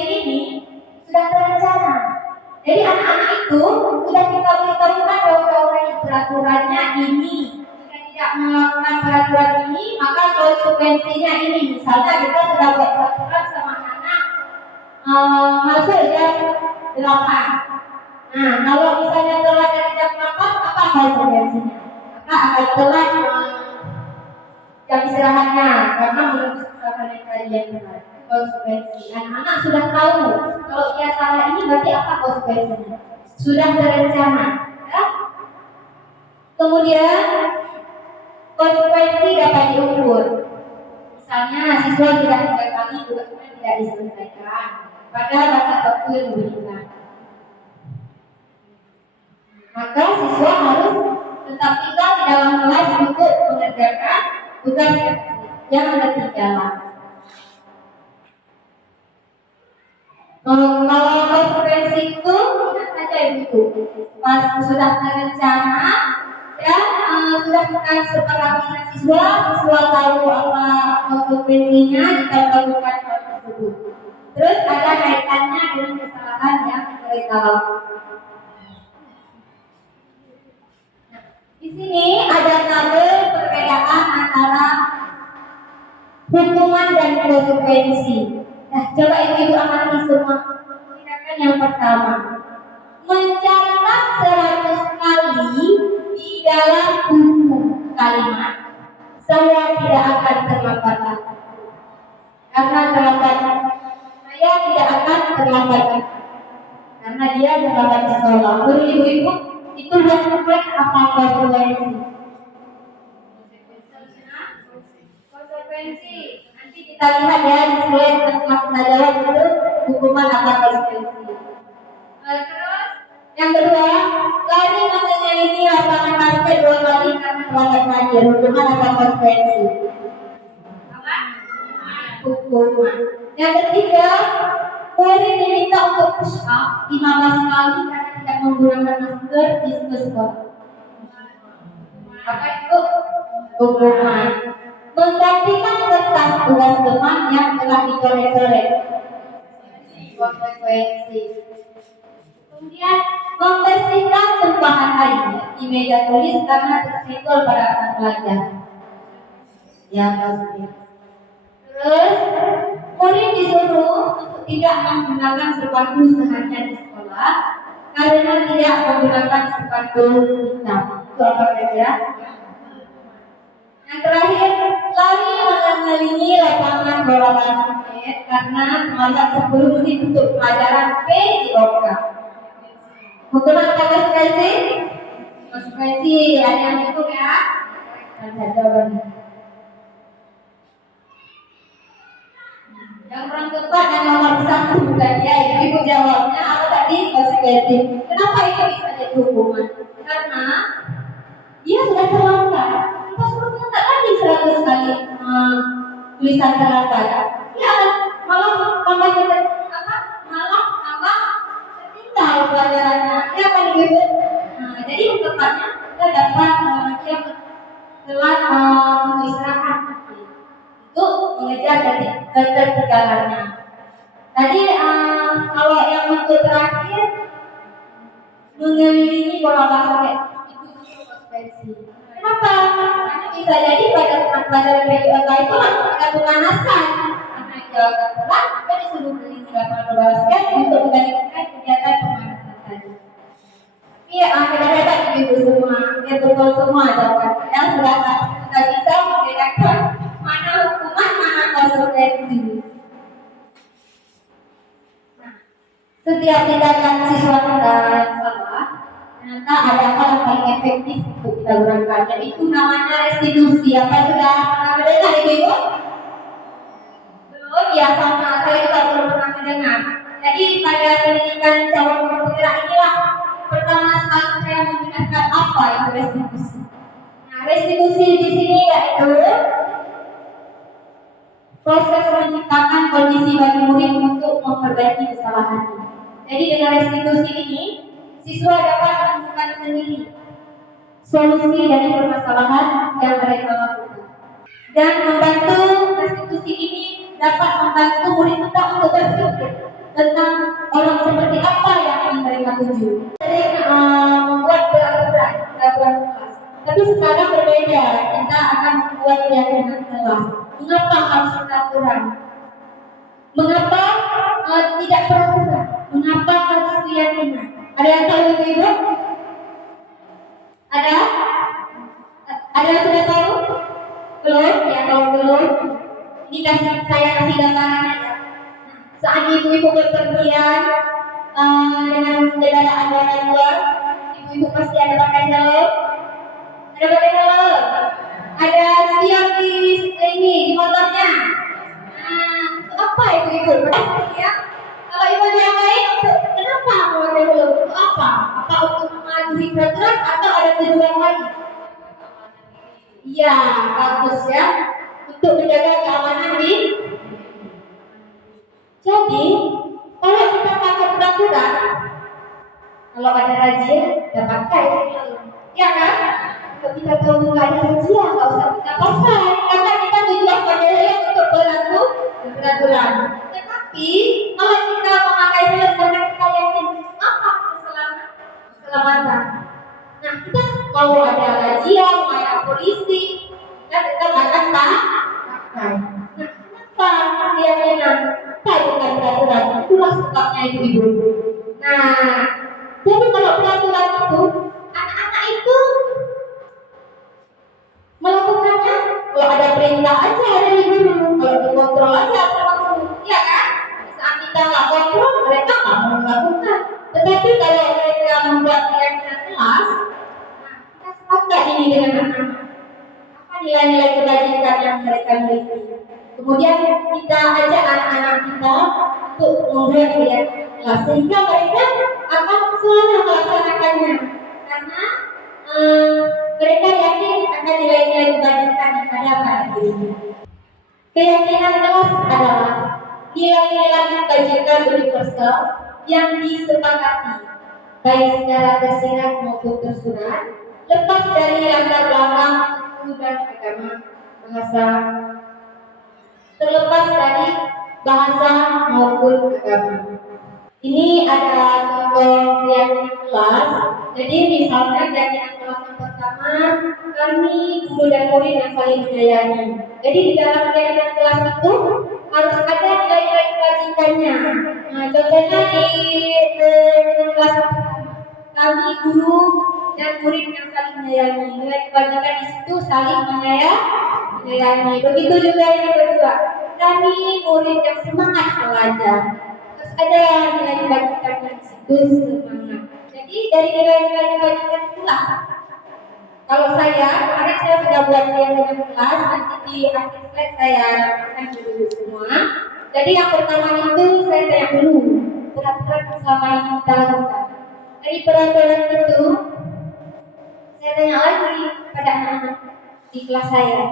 ini sudah terencana. Jadi anak-anak itu sudah kita beritahukan bahwa peraturannya ini. Jika tidak melakukan peraturan ini, maka konsekuensinya ini. Misalnya kita sudah buat peraturan sama anak masuk jam 8. Nah, kalau misalnya telat dari jam 8, apa konsekuensinya? Maka akan telat jam istirahatnya karena menurut kesalahan yang tadi yang benar. Konsekuensi anak-anak sudah tahu kalau dia salah ini berarti apa konsekuensinya, sudah terencana ya? Kemudian konsekuensi dapat diukur, misalnya siswa sudah 3 kali tugasnya tidak diselesaikan pada batas waktu yang diberikan, maka siswa harus tetap tinggal di dalam kelas untuk mengerjakan tugas yang ada ketinggalan. Kalau konsekuensi itu ingat saja itu pas sudah terencana dan sudah kita sepakati dengan siswa tahu apa konsekuensinya jika melakukan hal tersebut. Terus ada kaitannya dengan kesalahan yang mereka lakukan. Nah, di sini ada tabel perbedaan antara hukuman dan konsekuensi. Nah, coba ibu amati semua. Tindakan yang pertama, mencatat 100 kali di dalam buku kalimat saya tidak akan terlambat lagi. Karena terlambat, saya tidak akan terlambat lagi. Karena dia terlambat di sekolah. Menurut ibu-ibu, itu yang membuat apa konsekuensi? Konsekuensi. Nanti kita lihat ya di slide setelah kita jawab itu hukuman apa konsekuensi. Terus yang kedua, lari matanya ini lapangan basket 2 kali karena terlambat lagi. Hukuman apa konsekuensi? Apa? Hukuman. Yang ketiga, murid diminta untuk push up 15 kali karena tidak menggunakan masker di sekolah. Apa itu? Hukuman. Menggantikan kertas tugas teman yang telah dicoret-coret. Konsekuensi. Kemudian membersihkan tumpahan air di meja tulis karena tersenggol pada sang pelajar. Ya pasti. Terus murid disuruh untuk tidak menggunakan sepatu seharian di sekolah karena tidak menggunakan sepatu hitam. Itu apa kira-kira? Yang terakhir, lari mengelilingi lapangan bola basket karena terlambat 10 menit untuk pelajaran PJOK. Hukuman apa konsekuensi? Konsekuensi ada yang hitung ya. Ada jawabannya. Yang kurang tepat yang nomor 1 bukan ya. Ibu jawabnya apa tadi? Konsekuensi. Kenapa itu bisa jadi hukuman? Karena dia sudah terlambat. Kita suruh nyetak lagi 100 kali tulisan terlambat. Ya, malah tambah tertinggal pelajarannya. Ya kan ibu? Nah, jadi yang tepatnya kita dapat dia telat untuk istirahat. Itu mengejar ketertinggalannya. Tadi kalau yang untuk terakhir mengelilingi bola basket itu konsekuensi. Kenapa? Karena bisa jadi pada saat pelajaran PJOK itu ada pemanasan. Karena dia agak telat, maka disuruh keliling lapangan bola basket untuk menggantikan kegiatan pemanasan tadi. Tapi hebat-hebat ibu semua, dia betul semua jawabannya. Yang sudah bisa membedakan mana hukuman, mana konsekuensi. Nah, setiap tindakan siswa kita salah, ternyata ada hal yang paling efektif untuk kita gunakan. Jadi itu namanya restitusi. Apa sudah pernah mendengar ibu? Belum ya, sama saya juga belum pernah mendengar. Jadi pada pendidikan calon guru penggerak inilah pertama sekali saya menggunakan apa itu restitusi. Nah, restitusi di sini yaitu proses menciptakan kondisi bagi murid untuk memperbaiki kesalahannya. Jadi dengan restitusi ini siswa dapat menemukan sendiri solusi dari permasalahan yang mereka lakukan. Dan membantu institusi ini dapat membantu murid kita untuk berpikir tentang orang seperti apa yang ingin mereka tuju. Sering membuat peraturan kelas. Tapi sekarang berbeda, kita akan membuat keyakinan kelas. Mengapa harus peraturan? Mengapa tidak peraturan? Mengapa harus keyakinan? Ada yang tahu ibu? Ada? Ada yang sudah tahu? Belum? Ya kalau belum, ini saya kasih gambaran aja. Saat ibu-ibu berpergian dengan kendaraan roda dua, ibu-ibu pasti ada pakai helm. Ada pakai helm. Ada spion di motornya. Nah, untuk apa ibu-ibu? Ya. Kalau ibu yang lain, kenapa memakai helm? Untuk apa? Apa untuk mematuhi peraturan atau ada tujuan lain? Iya, bagus ya. Untuk menjaga keamanan di. Jadi, kalau kita pakai peraturan, kalau ada razia, ya pakai helm. Ya kan? Kalau kita tahu nggak ada razia, nggak usah kita pakai. Karena kita tujuan pakai helm untuk peraturan. Tetapi, kalau kita memakai helm karena kita yakin apa keselamatan. Nah, kita mau ada razia, mau ada polisi, kita akan pakai. Nah, kenapa keyakinan? Bukan peraturan, itulah sebabnya ibu-ibu. Nah, jadi kalau peraturan itu, anak-anak itu melakukannya kalau ada perintah aja dari guru, kalau dikontrol aja sama guru, ya kan? Saat kita nggak kontrol, mereka nggak mau melakukan. Tetapi kalau mereka membuat keyakinan kelas, nah kita sepakat ini dengan anak-anak. Apa nilai-nilai kebajikan yang mereka miliki? Kemudian kita ajak anak-anak kita untuk membuat keyakinan kelas sehingga mereka akan selalu melaksanakannya karena mereka yakin akan nilai-nilai kebajikan yang ada pada dirinya. Keyakinan kelas adalah nilai-nilai kebajikan universal yang disepakati baik secara tersirat maupun tersurat, lepas dari latar belakang suku dan agama, bahasa, terlepas dari bahasa maupun agama. Ini ada contoh keyakinan kelas. Jadi misalnya keyakinan kelas yang pertama, kami guru dan murid yang saling menyayangi. Jadi di dalam keyakinan kelas itu harus ada nilai-nilai kebajikannya. Nah, contohnya di kelas yang pertama, kami guru dan murid yang saling menyayangi. Nilai kebajikan di situ saling menyayangi. Begitu juga yang kedua, kami murid yang semangat belajar. Terus ada nilai kebajikan di situ semangat. Jadi dari nilai-nilai kebajikan itulah. Kalau saya, kemarin saya sudah buat keyakinan kelas, nanti di akhir slide saya akan dulu semua. Jadi yang pertama itu saya tanya dulu peraturan yang selama ini kita lakukan. Dari peraturan itu saya tanya lagi pada anak-anak di kelas saya.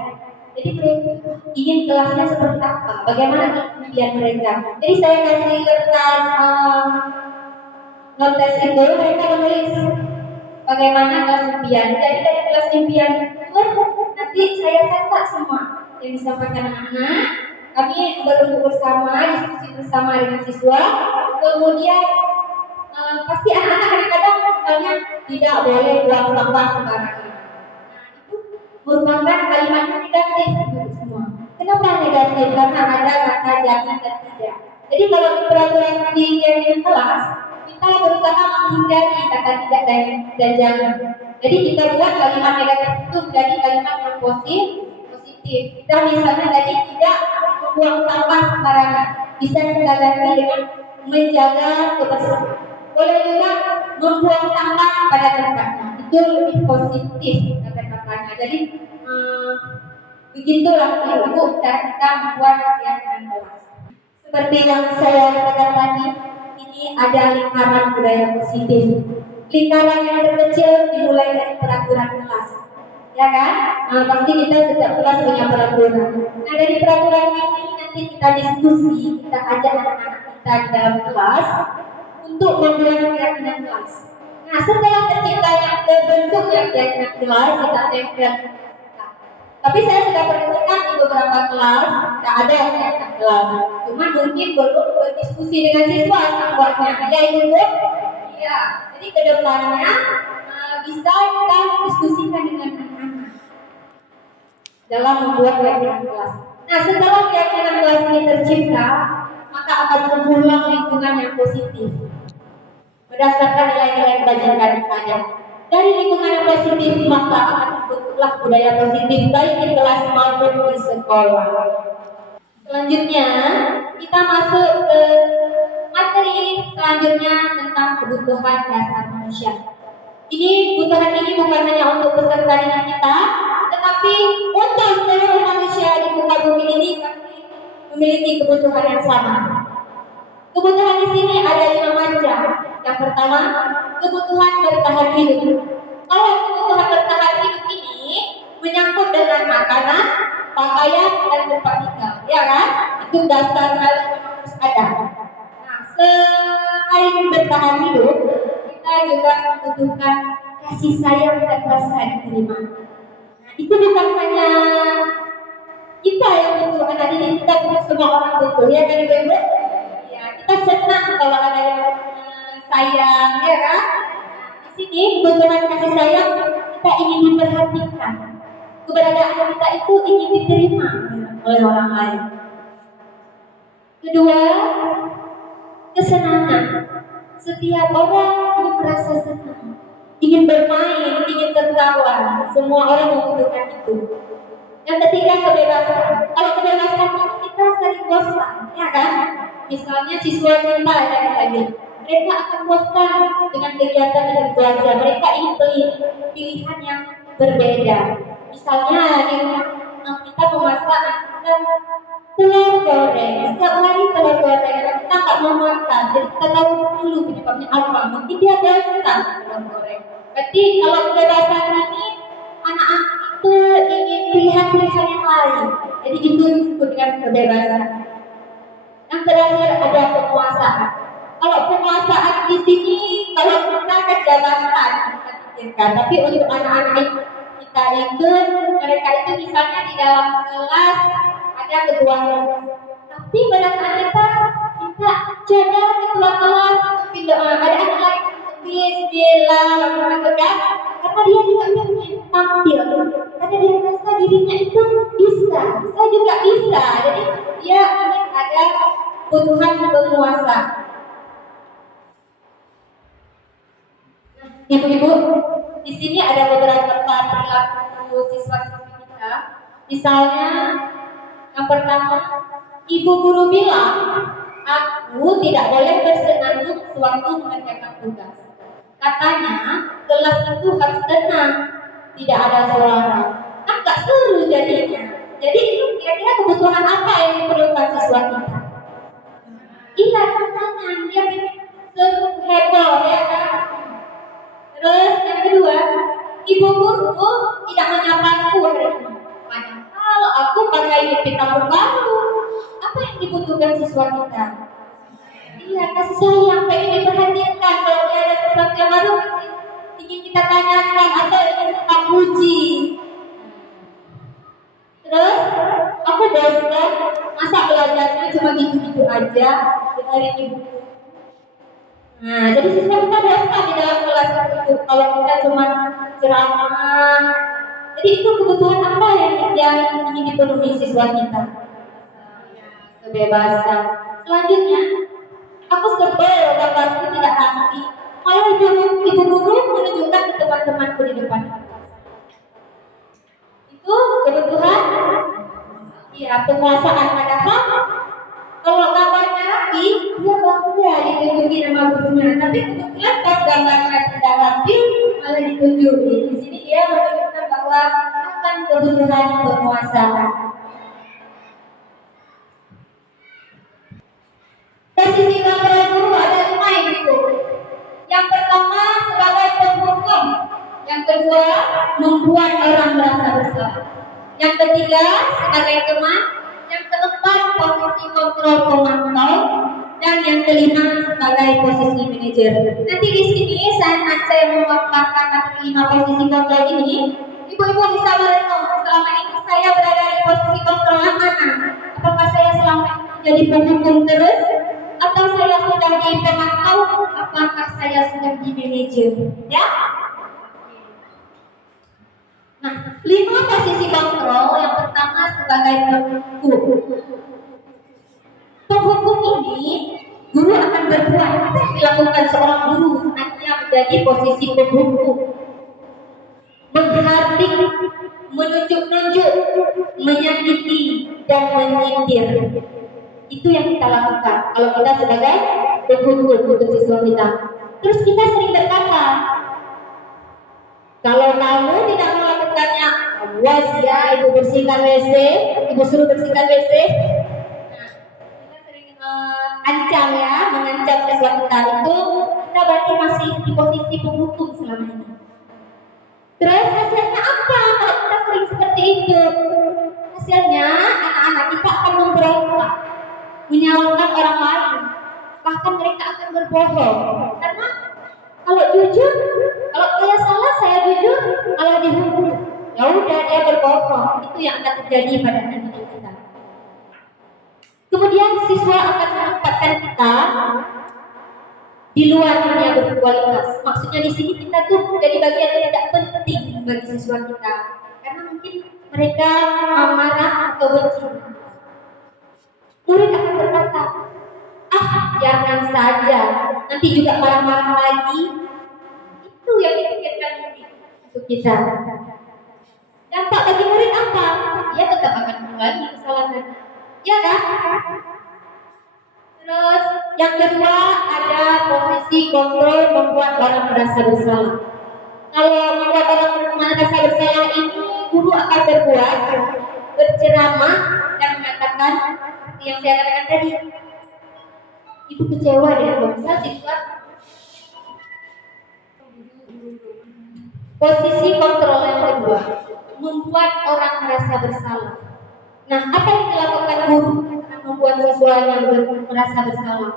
Jadi mereka ingin kelasnya seperti apa? Bagaimana kemudian mereka? Jadi saya kasih kertas notes itu, mereka menulis bagaimana kelas impian. Jadi dari kelas impian itu nanti saya catat semua yang disampaikan anak-anak. Kami berduduk bersama, diskusi bersama dengan siswa. Kemudian pasti anak-anak kadang-kadang misalnya tidak boleh buang sampah sembarangan. Itu merupakan kalimatnya negatif semua. Kenapa negatif? Karena ada kata jangan dan tidak. Jadi kalau di peraturan di kelas kita berusaha menghindari kata tidak dan jangan. Jadi kita buat kalimat negatif itu menjadi kalimat yang positif. Kita misalnya tadi tidak membuang sampah sembarangan, bisa kita ganti dengan menjaga kebersihan. Boleh juga membuang sampah pada tempatnya, itu lebih positif kata-katanya. Jadi begitulah ibu cara kita membuat keyakinan kelas. Seperti yang saya katakan tadi, ini ada lingkaran budaya positif. Lingkaran yang terkecil dimulai dari peraturan kelas, ya kan? Pasti kita setiap kelas punya peraturan. Nah dari peraturan ini nanti kita diskusi, kita ajak anak-anak kita di dalam kelas untuk membuat keyakinan kelas. Nah, setelah terciptanya bentuk yang kelas kita tempel. Tapi saya sudah perhatikan di beberapa kelas tidak ada yang kayak kelas. Cuma mungkin belum berdiskusi dengan siswa tentang buatnya. Ya itu Bu? Iya. Jadi kedepannya bisa kita diskusikan dengan anak-anak dalam membuat keyakinan kelas. Nah, setelah keyakinan kelas ini tercipta, maka akan berkembang lingkungan yang positif berdasarkan nilai-nilai kebajikan ada. Dari lingkungan yang positif maka akan dibentuklah budaya positif baik di kelas maupun di sekolah. Selanjutnya kita masuk ke materi selanjutnya tentang kebutuhan dasar manusia. Ini kebutuhan ini bukan hanya untuk peserta didik kita, tetapi untuk seluruh manusia di muka bumi ini pasti memiliki kebutuhan yang sama. Kebutuhan di sini ada 5 macam. Yang pertama, kebutuhan bertahan hidup. Kalau kebutuhan bertahan hidup ini menyangkut dengan makanan, pakaian, dan tempat tinggal, ya kan? Itu dasar hal yang harus ada. Nah, selain bertahan hidup, kita juga membutuhkan kasih sayang dan rasa diterima. Nah, itu bukan hanya kita yang butuh, anak didik kita butuh, semua orang butuh, ya kan Ibu? Ya, kita senang kalau ada yang sayang, ya kan? Di sini kebutuhan kasih sayang kita ingin diperhatikan. Keberadaan kita itu ingin diterima oleh orang lain. Kedua, kesenangan. Setiap orang ingin merasa senang, ingin bermain, ingin tertawa. Semua orang membutuhkan itu. Yang ketiga, kebebasan. Kalau kebebasan itu kita sering bosan, ya kan? Misalnya siswa kita yang tadi, mereka akan bosan dengan kegiatan yang belajar. Mereka ingin pilihan yang berbeda. Misalnya kita memasak telur goreng, setiap hari telur goreng, kita nggak mau makan, jadi kita tahu dulu penyebabnya apa. Mungkin dia bosan telur goreng. Berarti kalau kebebasan ini anak-anak itu ingin pilihan-pilihan yang lain. Jadi itu disebut dengan kebebasan. Yang terakhir ada penguasaan. Kalau penguasaan di sini, kalau kita kejabatan kita pikirkan, tapi untuk anak-anak kita itu, mereka itu misalnya di dalam kelas ada ketua kelas. Tapi pada saat kita jaga ketua kelas, ada anak lain bismillah, karena dia juga pengen tampil, karena dia merasa dirinya itu bisa, saya juga bisa. Jadi dia ingin ada kebutuhan penguasa. Ibu-ibu, di sini ada beberapa perilaku siswa-siswi kita. Misalnya, yang pertama, ibu guru bilang, aku tidak boleh bersenandung sewaktu mengerjakan tugas. Katanya, kelas itu harus tenang, tidak ada suara. Kan gak seru jadinya. Jadi itu kira-kira kebutuhan apa yang diperlukan siswa kita? Iya, tantangan, dia pengen seru, heboh, ya kan? Terus yang kedua, ibu guru tidak menyapaku hari ini. Padahal aku pakai pita baru. Apa yang dibutuhkan siswa kita? Iya, kasih sayang, pengen diperhatikan. Kalau dia ada sesuatu yang baru, ingin kita tanyakan atau ingin kita puji. Terus, aku bosan, masa belajarnya cuma gitu-gitu aja, dengerin ibu. Nah, jadi siswa kita bosan di dalam kelas itu. Kalau kita cuma ceramah, jadi itu kebutuhan apa yang ingin dipenuhi siswa kita? Kebebasan. Selanjutnya, aku sebel gambarku tidak rapi. Malah ibu guru menunjukkan ke teman-temanku di depan. Itu kebutuhan, ya, penguasaan. Padahal kalau gambarnya rapi, dia bangga ditunjuki nama gurunya. Tapi kebetulan pas gambarnya tidak rapi, malah ditunjuki. Di sini dia menunjukkan bahwa akan kebutuhan penguasaan. Posisi gambar guru ada 5 ibu. Yang pertama sebagai penghukum, yang kedua membuat orang merasa bersalah, yang ketiga sebagai teman, yang keempat posisi kontrol pemantau, Dan yang kelima sebagai posisi manajer. Nanti di sini saat saya memaparkan materi 5 posisi kontrol ini, ibu-ibu bisa merenung selama ini saya berada di posisi kontrol yang mana? Apakah saya selama ini menjadi penghukum terus? Atau saya sudah di pemantau? Apakah saya sudah di manajer? Ya? Nah, 5 posisi kontrol. Yang pertama sebagai penghukum. Penghukum ini, guru akan berbuat apa yang dilakukan seorang guru saat dia menjadi posisi penghukum. Menghardik, menunjuk-nunjuk, menyakiti, dan menyindir. Itu yang kita lakukan kalau kita sebagai penghukum untuk siswa kita. Terus kita sering berkata, kalau kamu tidak melakukannya, awas ya, ibu bersihkan WC, ibu suruh bersihkan WC. Nah, kita sering ancam ya, mengancam siswa kita itu, kita berarti masih di posisi penghukum selama ini. Terus hasilnya apa kalau kita sering seperti itu? Hasilnya anak-anak kita akan memberontak, menyalahkan orang lain, bahkan mereka akan berbohong. Karena kalau jujur, kalau saya salah saya jujur, malah dihukum. Ya udah dia berbohong. Itu yang akan terjadi pada anak kita. Kemudian siswa akan menempatkan kita di luar dunia berkualitas. Maksudnya di sini kita tuh menjadi bagian yang tidak penting bagi siswa kita, karena mungkin mereka marah atau benci. Murid akan berkata, biarkan saja, nanti juga marah-marah lagi. Itu yang dipikirkan murid untuk kita. Dampak bagi murid apa? Dia tetap akan mengulangi kesalahan, ya kan? Terus yang kedua ada posisi kontrol membuat orang merasa bersalah. Kalau membuat orang merasa bersalah ini, guru akan berceramah dan mengatakan seperti yang saya katakan tadi. Ibu kecewa dengan bangsa siswa. Posisi kontrol yang kedua membuat orang merasa bersalah. Nah, apa yang dilakukan guru membuat siswanya merasa bersalah?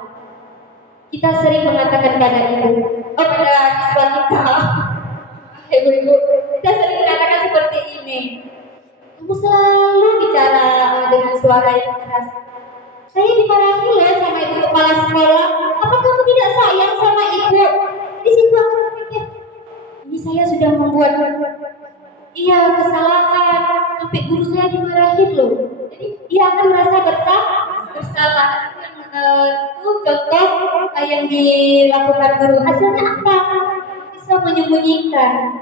Kita sering mengatakan pada pada siswa kita, ibu-ibu, kita sering mengatakan seperti ini. Kamu selalu bicara dengan suara yang keras. Saya dimarahi loh sama ibu kepala sekolah. Apa kamu tidak sayang sama ibu? Di situ aku berpikir, ini saya sudah membuat kesalahan sampai guru saya dimarahin loh. Jadi dia akan merasa bersalah. Itu contoh yang dilakukan guru. Hasilnya apa? Bisa menyembunyikan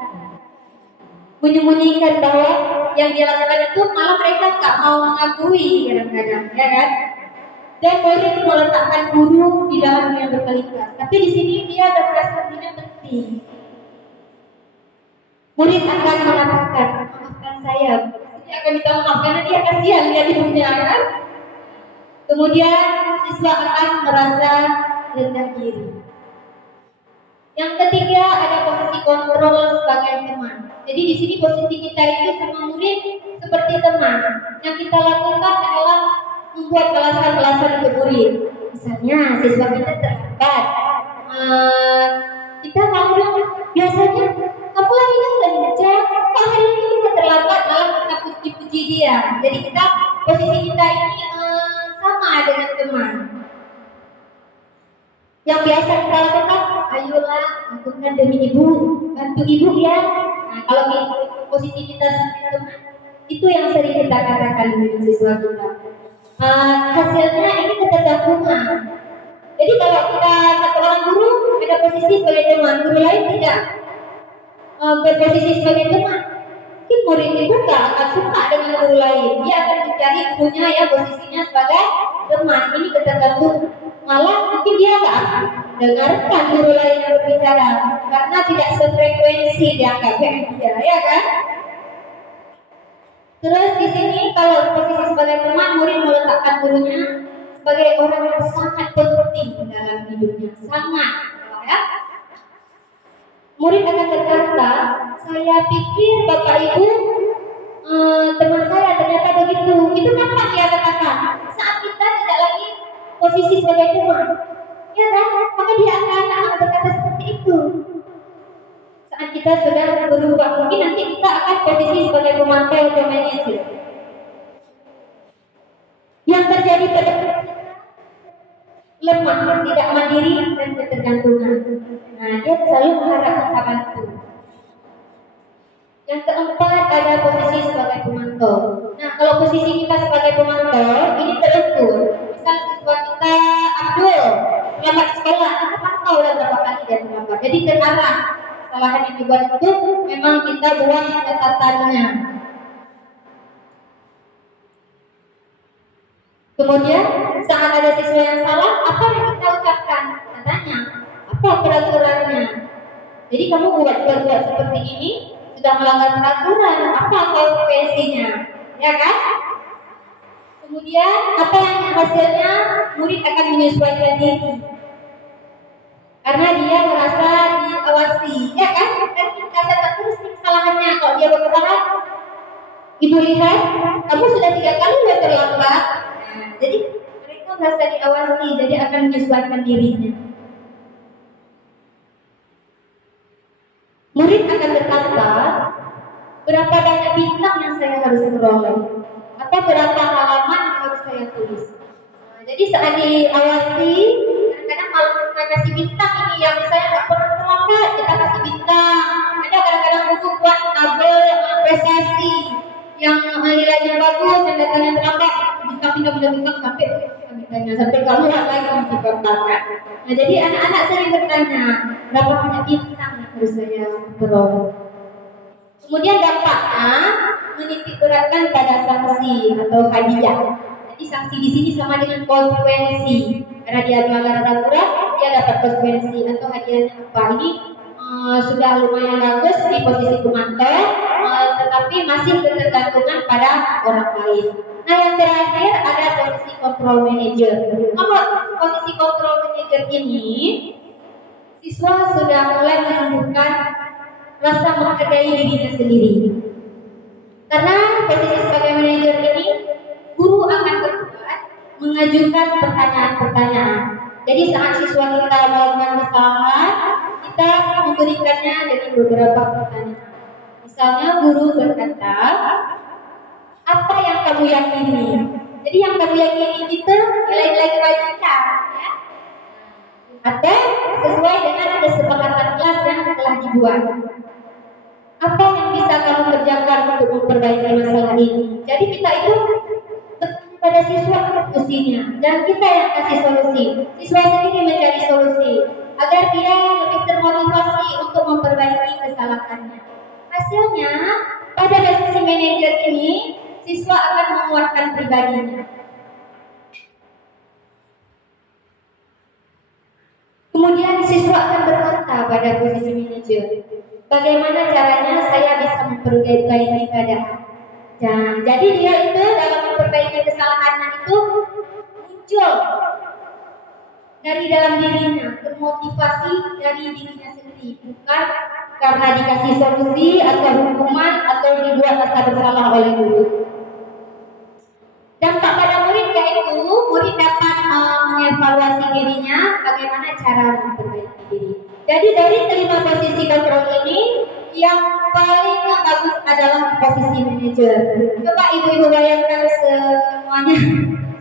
bahwa yang dia lakukan itu malah mereka tak mau mengakui kadang-kadang, ya kan? Dan murid meletakkan guru di dalam dunia berkualitas. Tapi di sini dia ada merasa dirinya penting. Murid akan mengatakan, maafkan saya. Dia akan minta maaf karena dia kasihan dia di dunia, kan? Kemudian siswa akan merasa rendah diri. Yang ketiga ada posisi kontrol sebagai teman. Jadi di sini posisi kita itu sama murid seperti teman. Yang kita lakukan adalah membuat alasan-alasan untuk murid. Misalnya siswa kita terlambat, kita mau dong. Biasanya kamu lagi kerja, kok hari ini bisa terlambat, malah kita puji-puji dia. Jadi kita posisi kita ini sama dengan teman. Yang biasa kita lakukan, ayolah lakukan demi ibu, bantu ibu ya. Nah, kalau posisi kita sebagai teman, itu yang sering kita katakan dengan siswa kita. Hasilnya ini ketergantungan. Jadi kalau kita satu orang guru ada posisi sebagai teman, guru lain tidak berposisi sebagai teman, mungkin murid itu gak akan suka dengan guru lain. Dia akan mencari gurunya ya posisinya sebagai teman. Ini ketergantungan. Malah mungkin dia gak akan dengarkan guru lain yang berbicara karena tidak sefrekuensi dianggapnya dia, ya kan? Terus di sini kalau posisi sebagai teman, murid meletakkan gurunya sebagai orang yang sangat penting dalam hidupnya, sangat, ya. Murid akan berkata, saya pikir bapak ibu teman saya ternyata begitu. Itu kan dia katakan saat kita tidak lagi posisi sebagai teman, ya kan? Maka dia akan berkata seperti itu. Saat kita sudah berubah, mungkin nanti kita akan posisi sebagai pemantau atau manajer. Yang terjadi pada lemah, tidak mandiri dan ketergantungan. Nah, dia selalu mengharap kita bantu. Yang keempat ada posisi sebagai pemantau. Nah, kalau posisi kita sebagai pemantau ini terukur. Misal siswa kita Abdul lambat sekolah, kita pantau berapa kali dia terlambat. Jadi terarah kesalahan yang dibuat itu memang kita buat catatannya. Kemudian saat ada siswa yang salah, apa yang kita ucapkan? Katanya, apa peraturannya? Jadi kamu buat seperti ini sudah melanggar peraturan, apa konsekuensinya? Ya kan? Kemudian apa yang hasilnya? Murid akan menyesuaikan diri karena dia merasa diawasi, ya kan? Dan kita catat terus kesalahannya. Kalau dia berkesalahan, ibu lihat, kamu sudah 3 kali terlambat. Nah, jadi mereka merasa diawasi, jadi akan menyesuaikan dirinya. Murid akan berkata, berapa banyak bintang yang saya harus peroleh, atau berapa halaman yang harus saya tulis. Nah, jadi saat diawasi, kadang-kadang kalau kita kasih bintang ini yang misalnya nggak pernah terlambat, kita kasih bintang. Ada kadang-kadang buku buat tabel prestasi yang nilainya bagus dan datanya terlambat, bintang sampai kamu lagi dikatakan. Nah, jadi anak-anak sering bertanya, berapa banyak bintang yang harus saya peroleh. Kemudian dampaknya menitik beratkan pada sanksi atau hadiah. Jadi sanksi di sini sama dengan konsekuensi. Karena dia melanggar peraturan, dia dapat konsekuensi atau hadiahnya apa? Ini sudah lumayan bagus di posisi pemantau, tetapi masih ketergantungan pada orang lain. Nah, yang terakhir ada posisi control manager. Kalau posisi control manager ini, siswa sudah mulai menunjukkan rasa menghargai dirinya sendiri. Karena posisi sebagai manajer ini, guru akan berbuat mengajukan pertanyaan-pertanyaan. Jadi saat siswa kita melakukan kesalahan, kita memberikannya dengan beberapa pertanyaan. Misalnya guru berkata, apa yang kamu yakini? Jadi yang kamu yakini itu nilai-nilai kebajikan, ya? Atau sesuai dengan kesepakatan kelas yang telah dibuat. Apa yang bisa kamu kerjakan untuk memperbaiki masalah ini? Jadi kita itu pada siswa mestinya, dan kita yang kasih solusi. Siswa sendiri mencari solusi agar dia lebih termotivasi untuk memperbaiki kesalahannya. Hasilnya, pada posisi manajer ini, siswa akan menguatkan pribadinya. Kemudian siswa akan berkata pada posisi manajer, bagaimana caranya saya bisa memperbaiki keadaan? Nah, jadi dia itu dalam memperbaiki kesalahannya itu muncul dari dalam dirinya, termotivasi dari dirinya sendiri, bukan karena dikasih solusi atau hukuman atau dibuat rasa bersalah oleh guru. Dampak pada murid yaitu murid dapat mengevaluasi dirinya, bagaimana cara memperbaiki diri. Jadi dari kelima posisi kontrol ini, yang paling bagus adalah posisi manajer. Coba ibu-ibu bayangkan semuanya.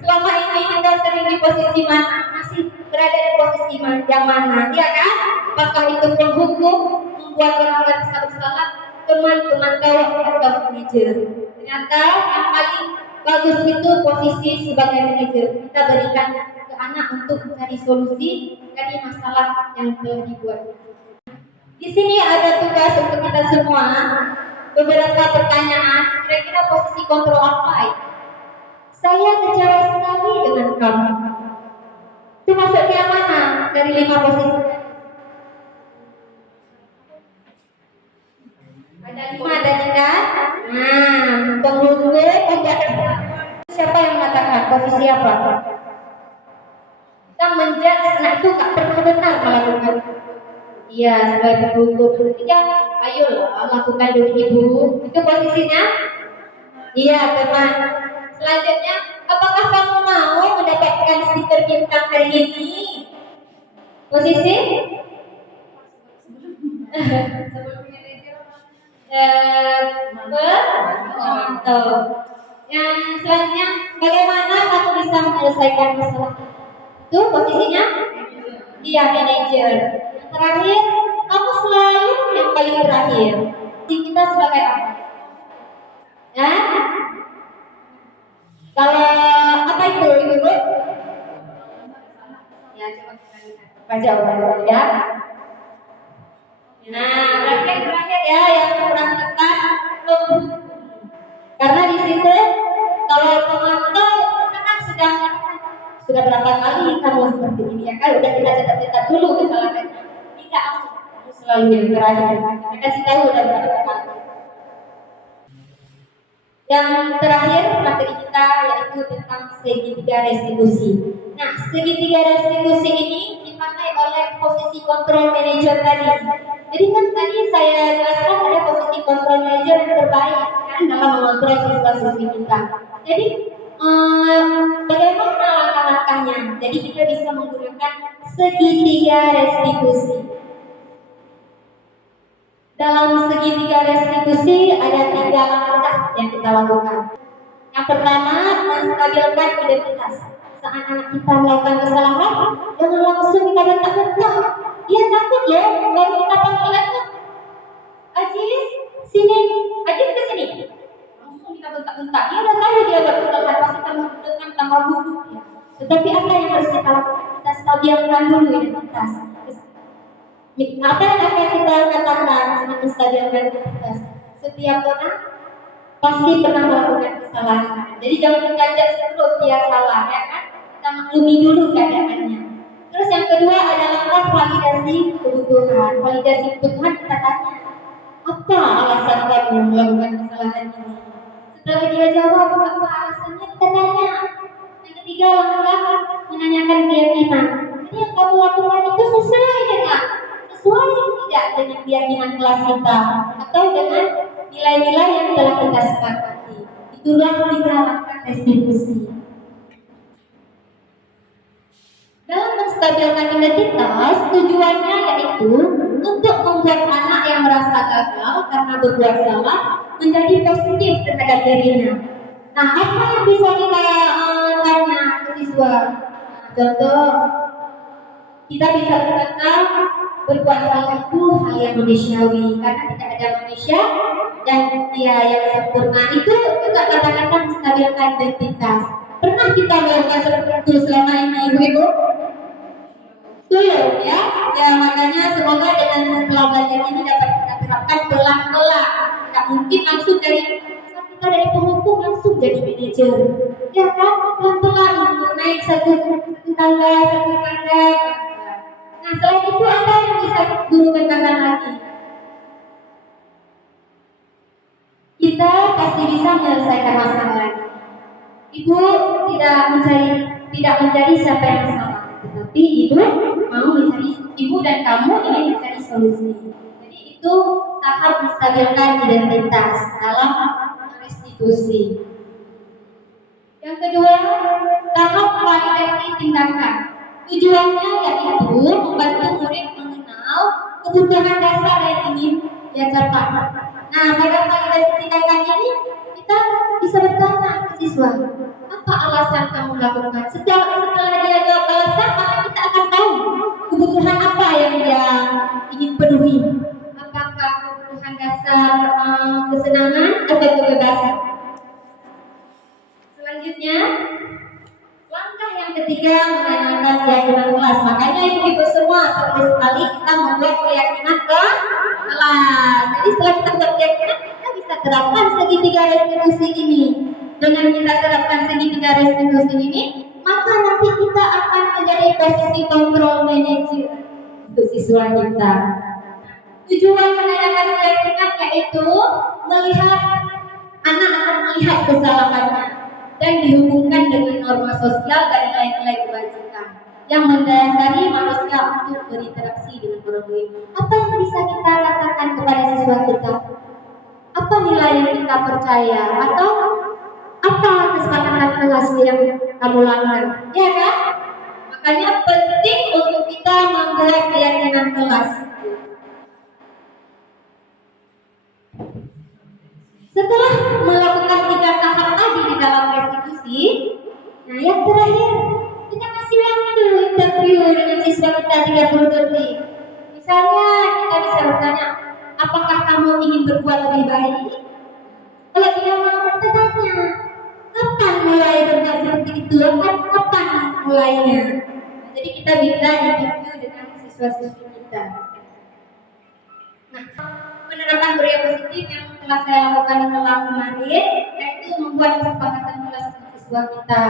Selama ini kita sering di posisi mana? Masih berada di posisi yang mana? Ya kan? Apakah itu penghukum, membuat orang merasa bersalah, teman-teman tahu atau manajer? Ternyata yang paling bagus itu posisi sebagai manajer. Kita berikan ke anak untuk mencari solusi dari masalah yang telah dibuatnya. Di sini ada tugas untuk kita semua, beberapa pertanyaan. Kira-kira posisi kontrol apa ya? Saya kecewa sekali dengan kamu. Itu maksudnya yang mana dari 5 posisi? Ada 5 ada kan? Nah, penghukum, siapa yang mengatakan posisi apa? Kita menjudge anak itu nggak pernah benar melakukan. Iya, sebagai penghukum. Ketiga, ayolah lakukan dulu ibu. Itu posisinya? Iya, teman. Selanjutnya, apakah Apakah kamu mau mendapatkan stiker bintang hari ini? Posisi? Sebelum manajer Betul. Yang selanjutnya, bagaimana kamu bisa menyelesaikan masalah? Itu posisinya? Iya, manajer. Yang terakhir, kamu selalu yang paling terakhir. Jadi kita sebagai apa? Ya? Kalau apa itu, ibu? ya coba kita lihat. Apa jawabannya ya? Nah, terakhir ya yang kurang tepat karena di situ kalau pemantau kita kan sudah berapa kali kamu seperti ini ya kan udah kita catat dulu kesalahannya tidak aku selalu yang terakhir kita kasih tahu udah berapa kali. Yang terakhir materi kita yaitu tentang segitiga restitusi. Nah, segitiga restitusi ini dipakai oleh posisi kontrol manager tadi. Jadi kan tadi saya jelaskan ada posisi kontrol manager yang terbaik kan dalam mengontrol siswa-siswi kita. Jadi bagaimana langkah-langkahnya? Jadi kita bisa menggunakan segitiga restitusi. Dalam segitiga restitusi ada 3 langkah yang kita lakukan. Yang pertama, menstabilkan identitas. Saat anak kita melakukan kesalahan, jangan langsung kita bentak-bentak. Dia takut loh, baru kita panggil aja. Ajis, sini. Ajis ke sini. Langsung kita bentak-bentak. Dia udah tahu dia buat kesalahan, pasti kamu dengan tambah gugup ya. Tetapi apa yang harus kita lakukan? Kita stabilkan dulu identitas. Apa yang akan kita katakan dengan menstabilkan identitas? Setiap orang pasti pernah melakukan kesalahan. Jadi jangan kita judge terus dia salah ya kan? Kita maklumi dulu keadaannya. Terus yang kedua adalah validasi kebutuhan. Validasi kebutuhan kita tanya, apa alasan kamu melakukan kesalahan ini? Setelah dia jawab apa alasannya kita tanya. Yang ketiga langkah menanyakan keyakinan. Jadi yang kamu lakukan itu sesuai tidak dengan keyakinan kelas kita atau dengan nilai-nilai yang telah kita sepakati. Itulah 3 langkah restitusi. Dalam menstabilkan identitas, tujuannya yaitu untuk membuat anak yang merasa gagal karena berbuat salah menjadi positif terhadap dirinya. Nah, apa yang bisa kita tanya ke siswa? Contoh, kita bisa berkata berbuat salah itu hal yang manusiawi karena tidak ada manusia dan dia yang sempurna itu juga kata-kata menstabilkan identitas. Pernah kita melakukan seperti itu selama ini ibu-ibu? Belum ya? Ya makanya semoga dengan setelah belajar ini dapat kita terapkan pelan-pelan. Tidak mungkin langsung dari kita dari penghukum langsung jadi manajer. Ya kan? Pelan-pelan naik satu tangga. Nah selain itu apa yang bisa guru katakan lagi? Kita pasti bisa menyelesaikan masalah. Ibu tidak mencari siapa yang salah, tetapi ibu mau mencari, ibu dan kamu ingin mencari solusi. Jadi itu tahap menstabilkan identitas dalam restitusi. Yang kedua, tahap validasi tindakan. Tujuannya yaitu membantu murid mengenal kebutuhan dasar yang ingin dia capai. Nah, pada validasi tindakan ini kita bisa bertanya ke siswa, apa alasan kamu lakukan? Setelah dia jawab alasan, maka kita akan tahu kebutuhan apa yang dia ingin penuhi. Apakah kebutuhan dasar kesenangan atau kebebasan? Selanjutnya, langkah yang ketiga menanyakan keyakinan kelas. Makanya ibu-ibu semua perlu sekali kita membuat keyakinan ke kelas. Jadi setelah kita buat keyakinan, kita bisa terapkan segitiga restitusi ini. Dengan kita terapkan segitiga restitusi ini, maka nanti kita akan menjadi posisi kontrol manager untuk siswa kita. Tujuan menanyakan keyakinan yaitu melihat anak akan melihat kesalahannya dan dihubungkan dengan norma sosial dan nilai-nilai kebajikan yang mendasari manusia untuk berinteraksi dengan orang lain. Apa yang bisa kita katakan kepada siswa kita? Apa nilai yang kita percaya? Atau apa kesepakatan kelas yang kamu langgar, ya kan? Makanya penting untuk kita membuat keyakinan kelas. Setelah melakukan 3 tahap tadi di dalam restitusi, nah yang terakhir kita kasih waktu interview dengan siswa kita 30 detik. Misalnya kita bisa bertanya, apakah kamu ingin berbuat lebih baik? Kalau dia mau bertanya, kapan mulai berbuat seperti itu? Kapan mulainya? Jadi kita bisa interview dengan siswa-siswi kita. Nah, penerapan budaya positif yang telah saya lakukan di kelas kemarin, yaitu membuat kesepakatan kelas dengan siswa kita.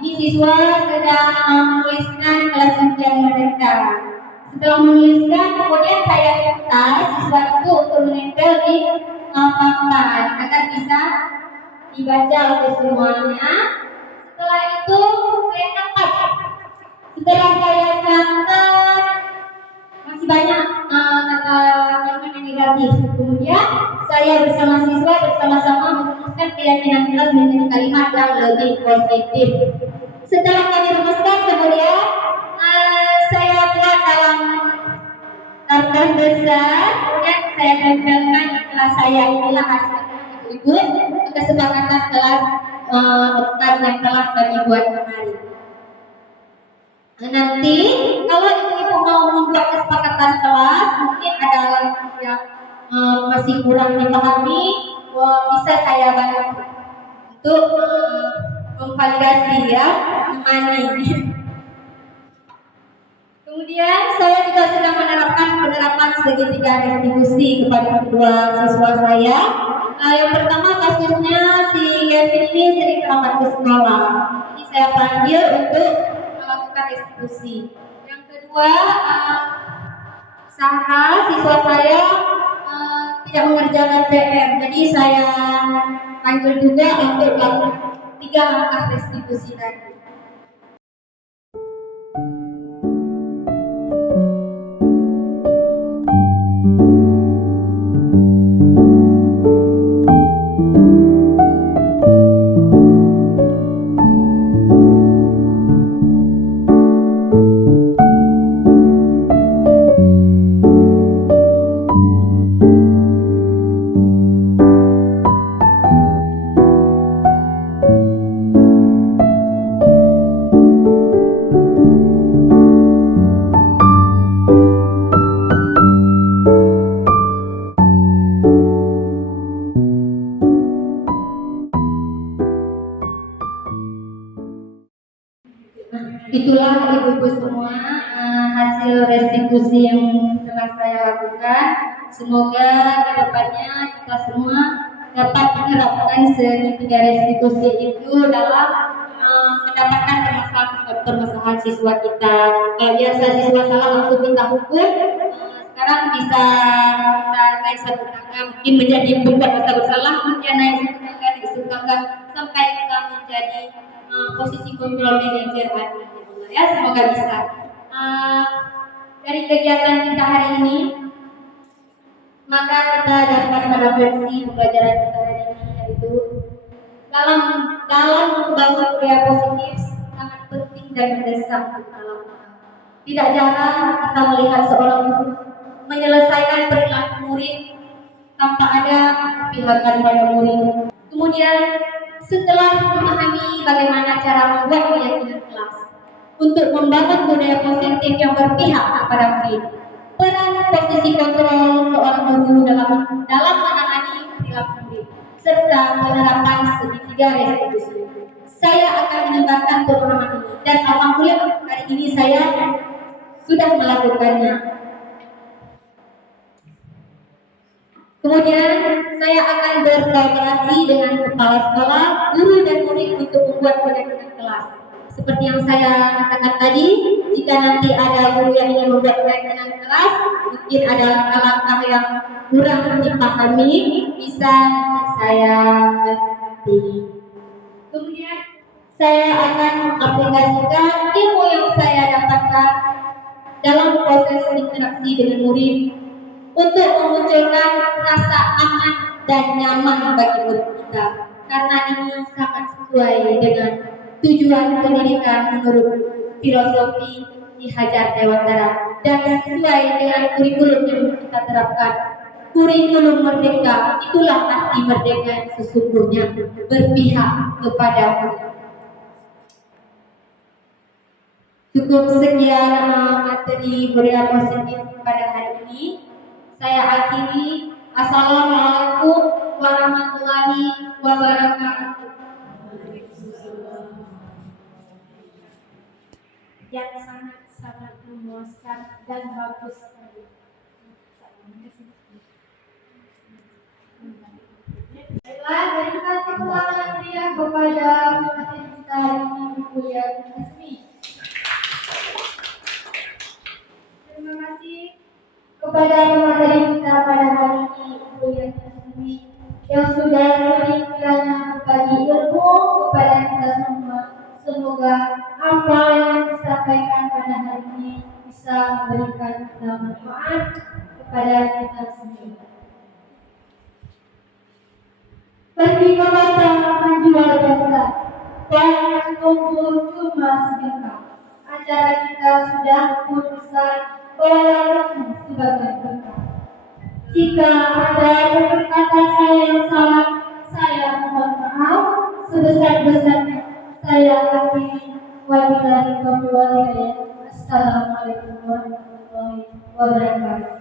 Ini siswa sedang menuliskan kelas impian mereka. Setelah menuliskan, kemudian saya minta siswa itu untuk menempel di papan agar bisa dibaca oleh semuanya. Setelah itu saya catat. Setelah saya catat, masih banyak kata kalimat yang negatif. Kemudian saya bersama siswa bersama-sama merumuskan keyakinan kelas menjadi kalimat yang lebih positif. Setelah kami rumuskan, kemudian saya buat dalam kertas besar, kemudian saya tempelkan di kelas saya. Inilah hasilnya ibu kesepakatan kelas yang telah kami buat kemarin. Nanti kalau ibu-ibu mau membuat kesepakatan kelas, mungkin ada yang masih kurang dipahami, bisa saya bantu untuk memvalidasi ya, menemani. Kemudian saya juga sedang menerapkan penerapan segitiga restitusi kepada kedua siswa saya. Yang pertama kasusnya si Kevin ini sering terlambat ke sekolah, jadi saya panggil untuk melakukan restitusi. Yang kedua, Sarah siswa saya tidak mengerjakan PR, jadi saya panggil juga untuk melakukan 3 langkah restitusi tadi. Itulah ibu-ibu semua hasil restitusi yang telah saya lakukan. Semoga kedepannya kita semua dapat menerapkan segitiga restitusi itu dalam mendapatkan permasalahan siswa kita. Kalau biasa siswa salah langsung minta hukum, sekarang bisa kita naik satu tangga, mungkin menjadi bukan rasa bersalah, kemudian naik satu tangga sampai kita menjadi posisi kontrol manajer ya, semoga bisa. Dari kegiatan kita hari ini, maka kita dapat merefleksi pembelajaran kita hari ini, yaitu dalam membangun budaya positif sangat penting dan mendesak kita lakukan. Tidak jarang kita melihat seorang guru menyelesaikan perilaku murid tanpa ada pihakkan pada murid. Kemudian setelah memahami bagaimana cara membuat keyakinan kelas untuk membangun budaya positif yang berpihak kepada murid, peran posisi kontrol seorang guru dalam menangani perilaku murid, serta penerapan segitiga restitusi, saya akan menyebarkan pemahaman ini dan alhamdulillah hari ini saya sudah melakukannya. Kemudian saya akan berkolaborasi dengan kepala sekolah, guru dan murid untuk membuat keyakinan kelas. Seperti yang saya katakan tadi, jika nanti ada guru yang ingin membuat keyakinan kelas, mungkin ada langkah-langkah yang kurang dipahami, bisa saya ganti. Kemudian saya akan aplikasikan ilmu yang saya dapatkan dalam proses interaksi dengan murid untuk memunculkan rasa aman dan nyaman bagi murid kita, karena ini sangat sesuai dengan tujuan pendidikan menurut filosofi Ki Hajar Dewantara dan sesuai dengan kurikulum yang kita terapkan. Kurikulum merdeka itulah arti merdeka yang sesungguhnya, berpihak kepada mulia. Cukup sekian materi budaya positif pada hari ini. Saya akhiri. Assalamualaikum warahmatullahi wabarakatuh. Yang sangat memuaskan dan bagus sekali. Baiklah, dari satu kekuatan dia kepada materi kita hari ini Ibu yang resmi. Terima kasih kepada materi kita pada hari ini Ibu yang resmi yang sudah sering kiranya berbagi ilmu kepada kita semua. Semoga apa yang disampaikan pada hari ini bisa memberikan manfaat kepada kita semua. Pergi ke kota menjual jasa, dan tunggu cuma sebentar. Acara kita sudah putuskan oleh sebagai berkah. Jika ada kata saya yang salah, saya mohon maaf sebesar-besarnya. Saya akhiri. Wabillahi taufiq wal hidayah. Assalamualaikum warahmatullahi wabarakatuh.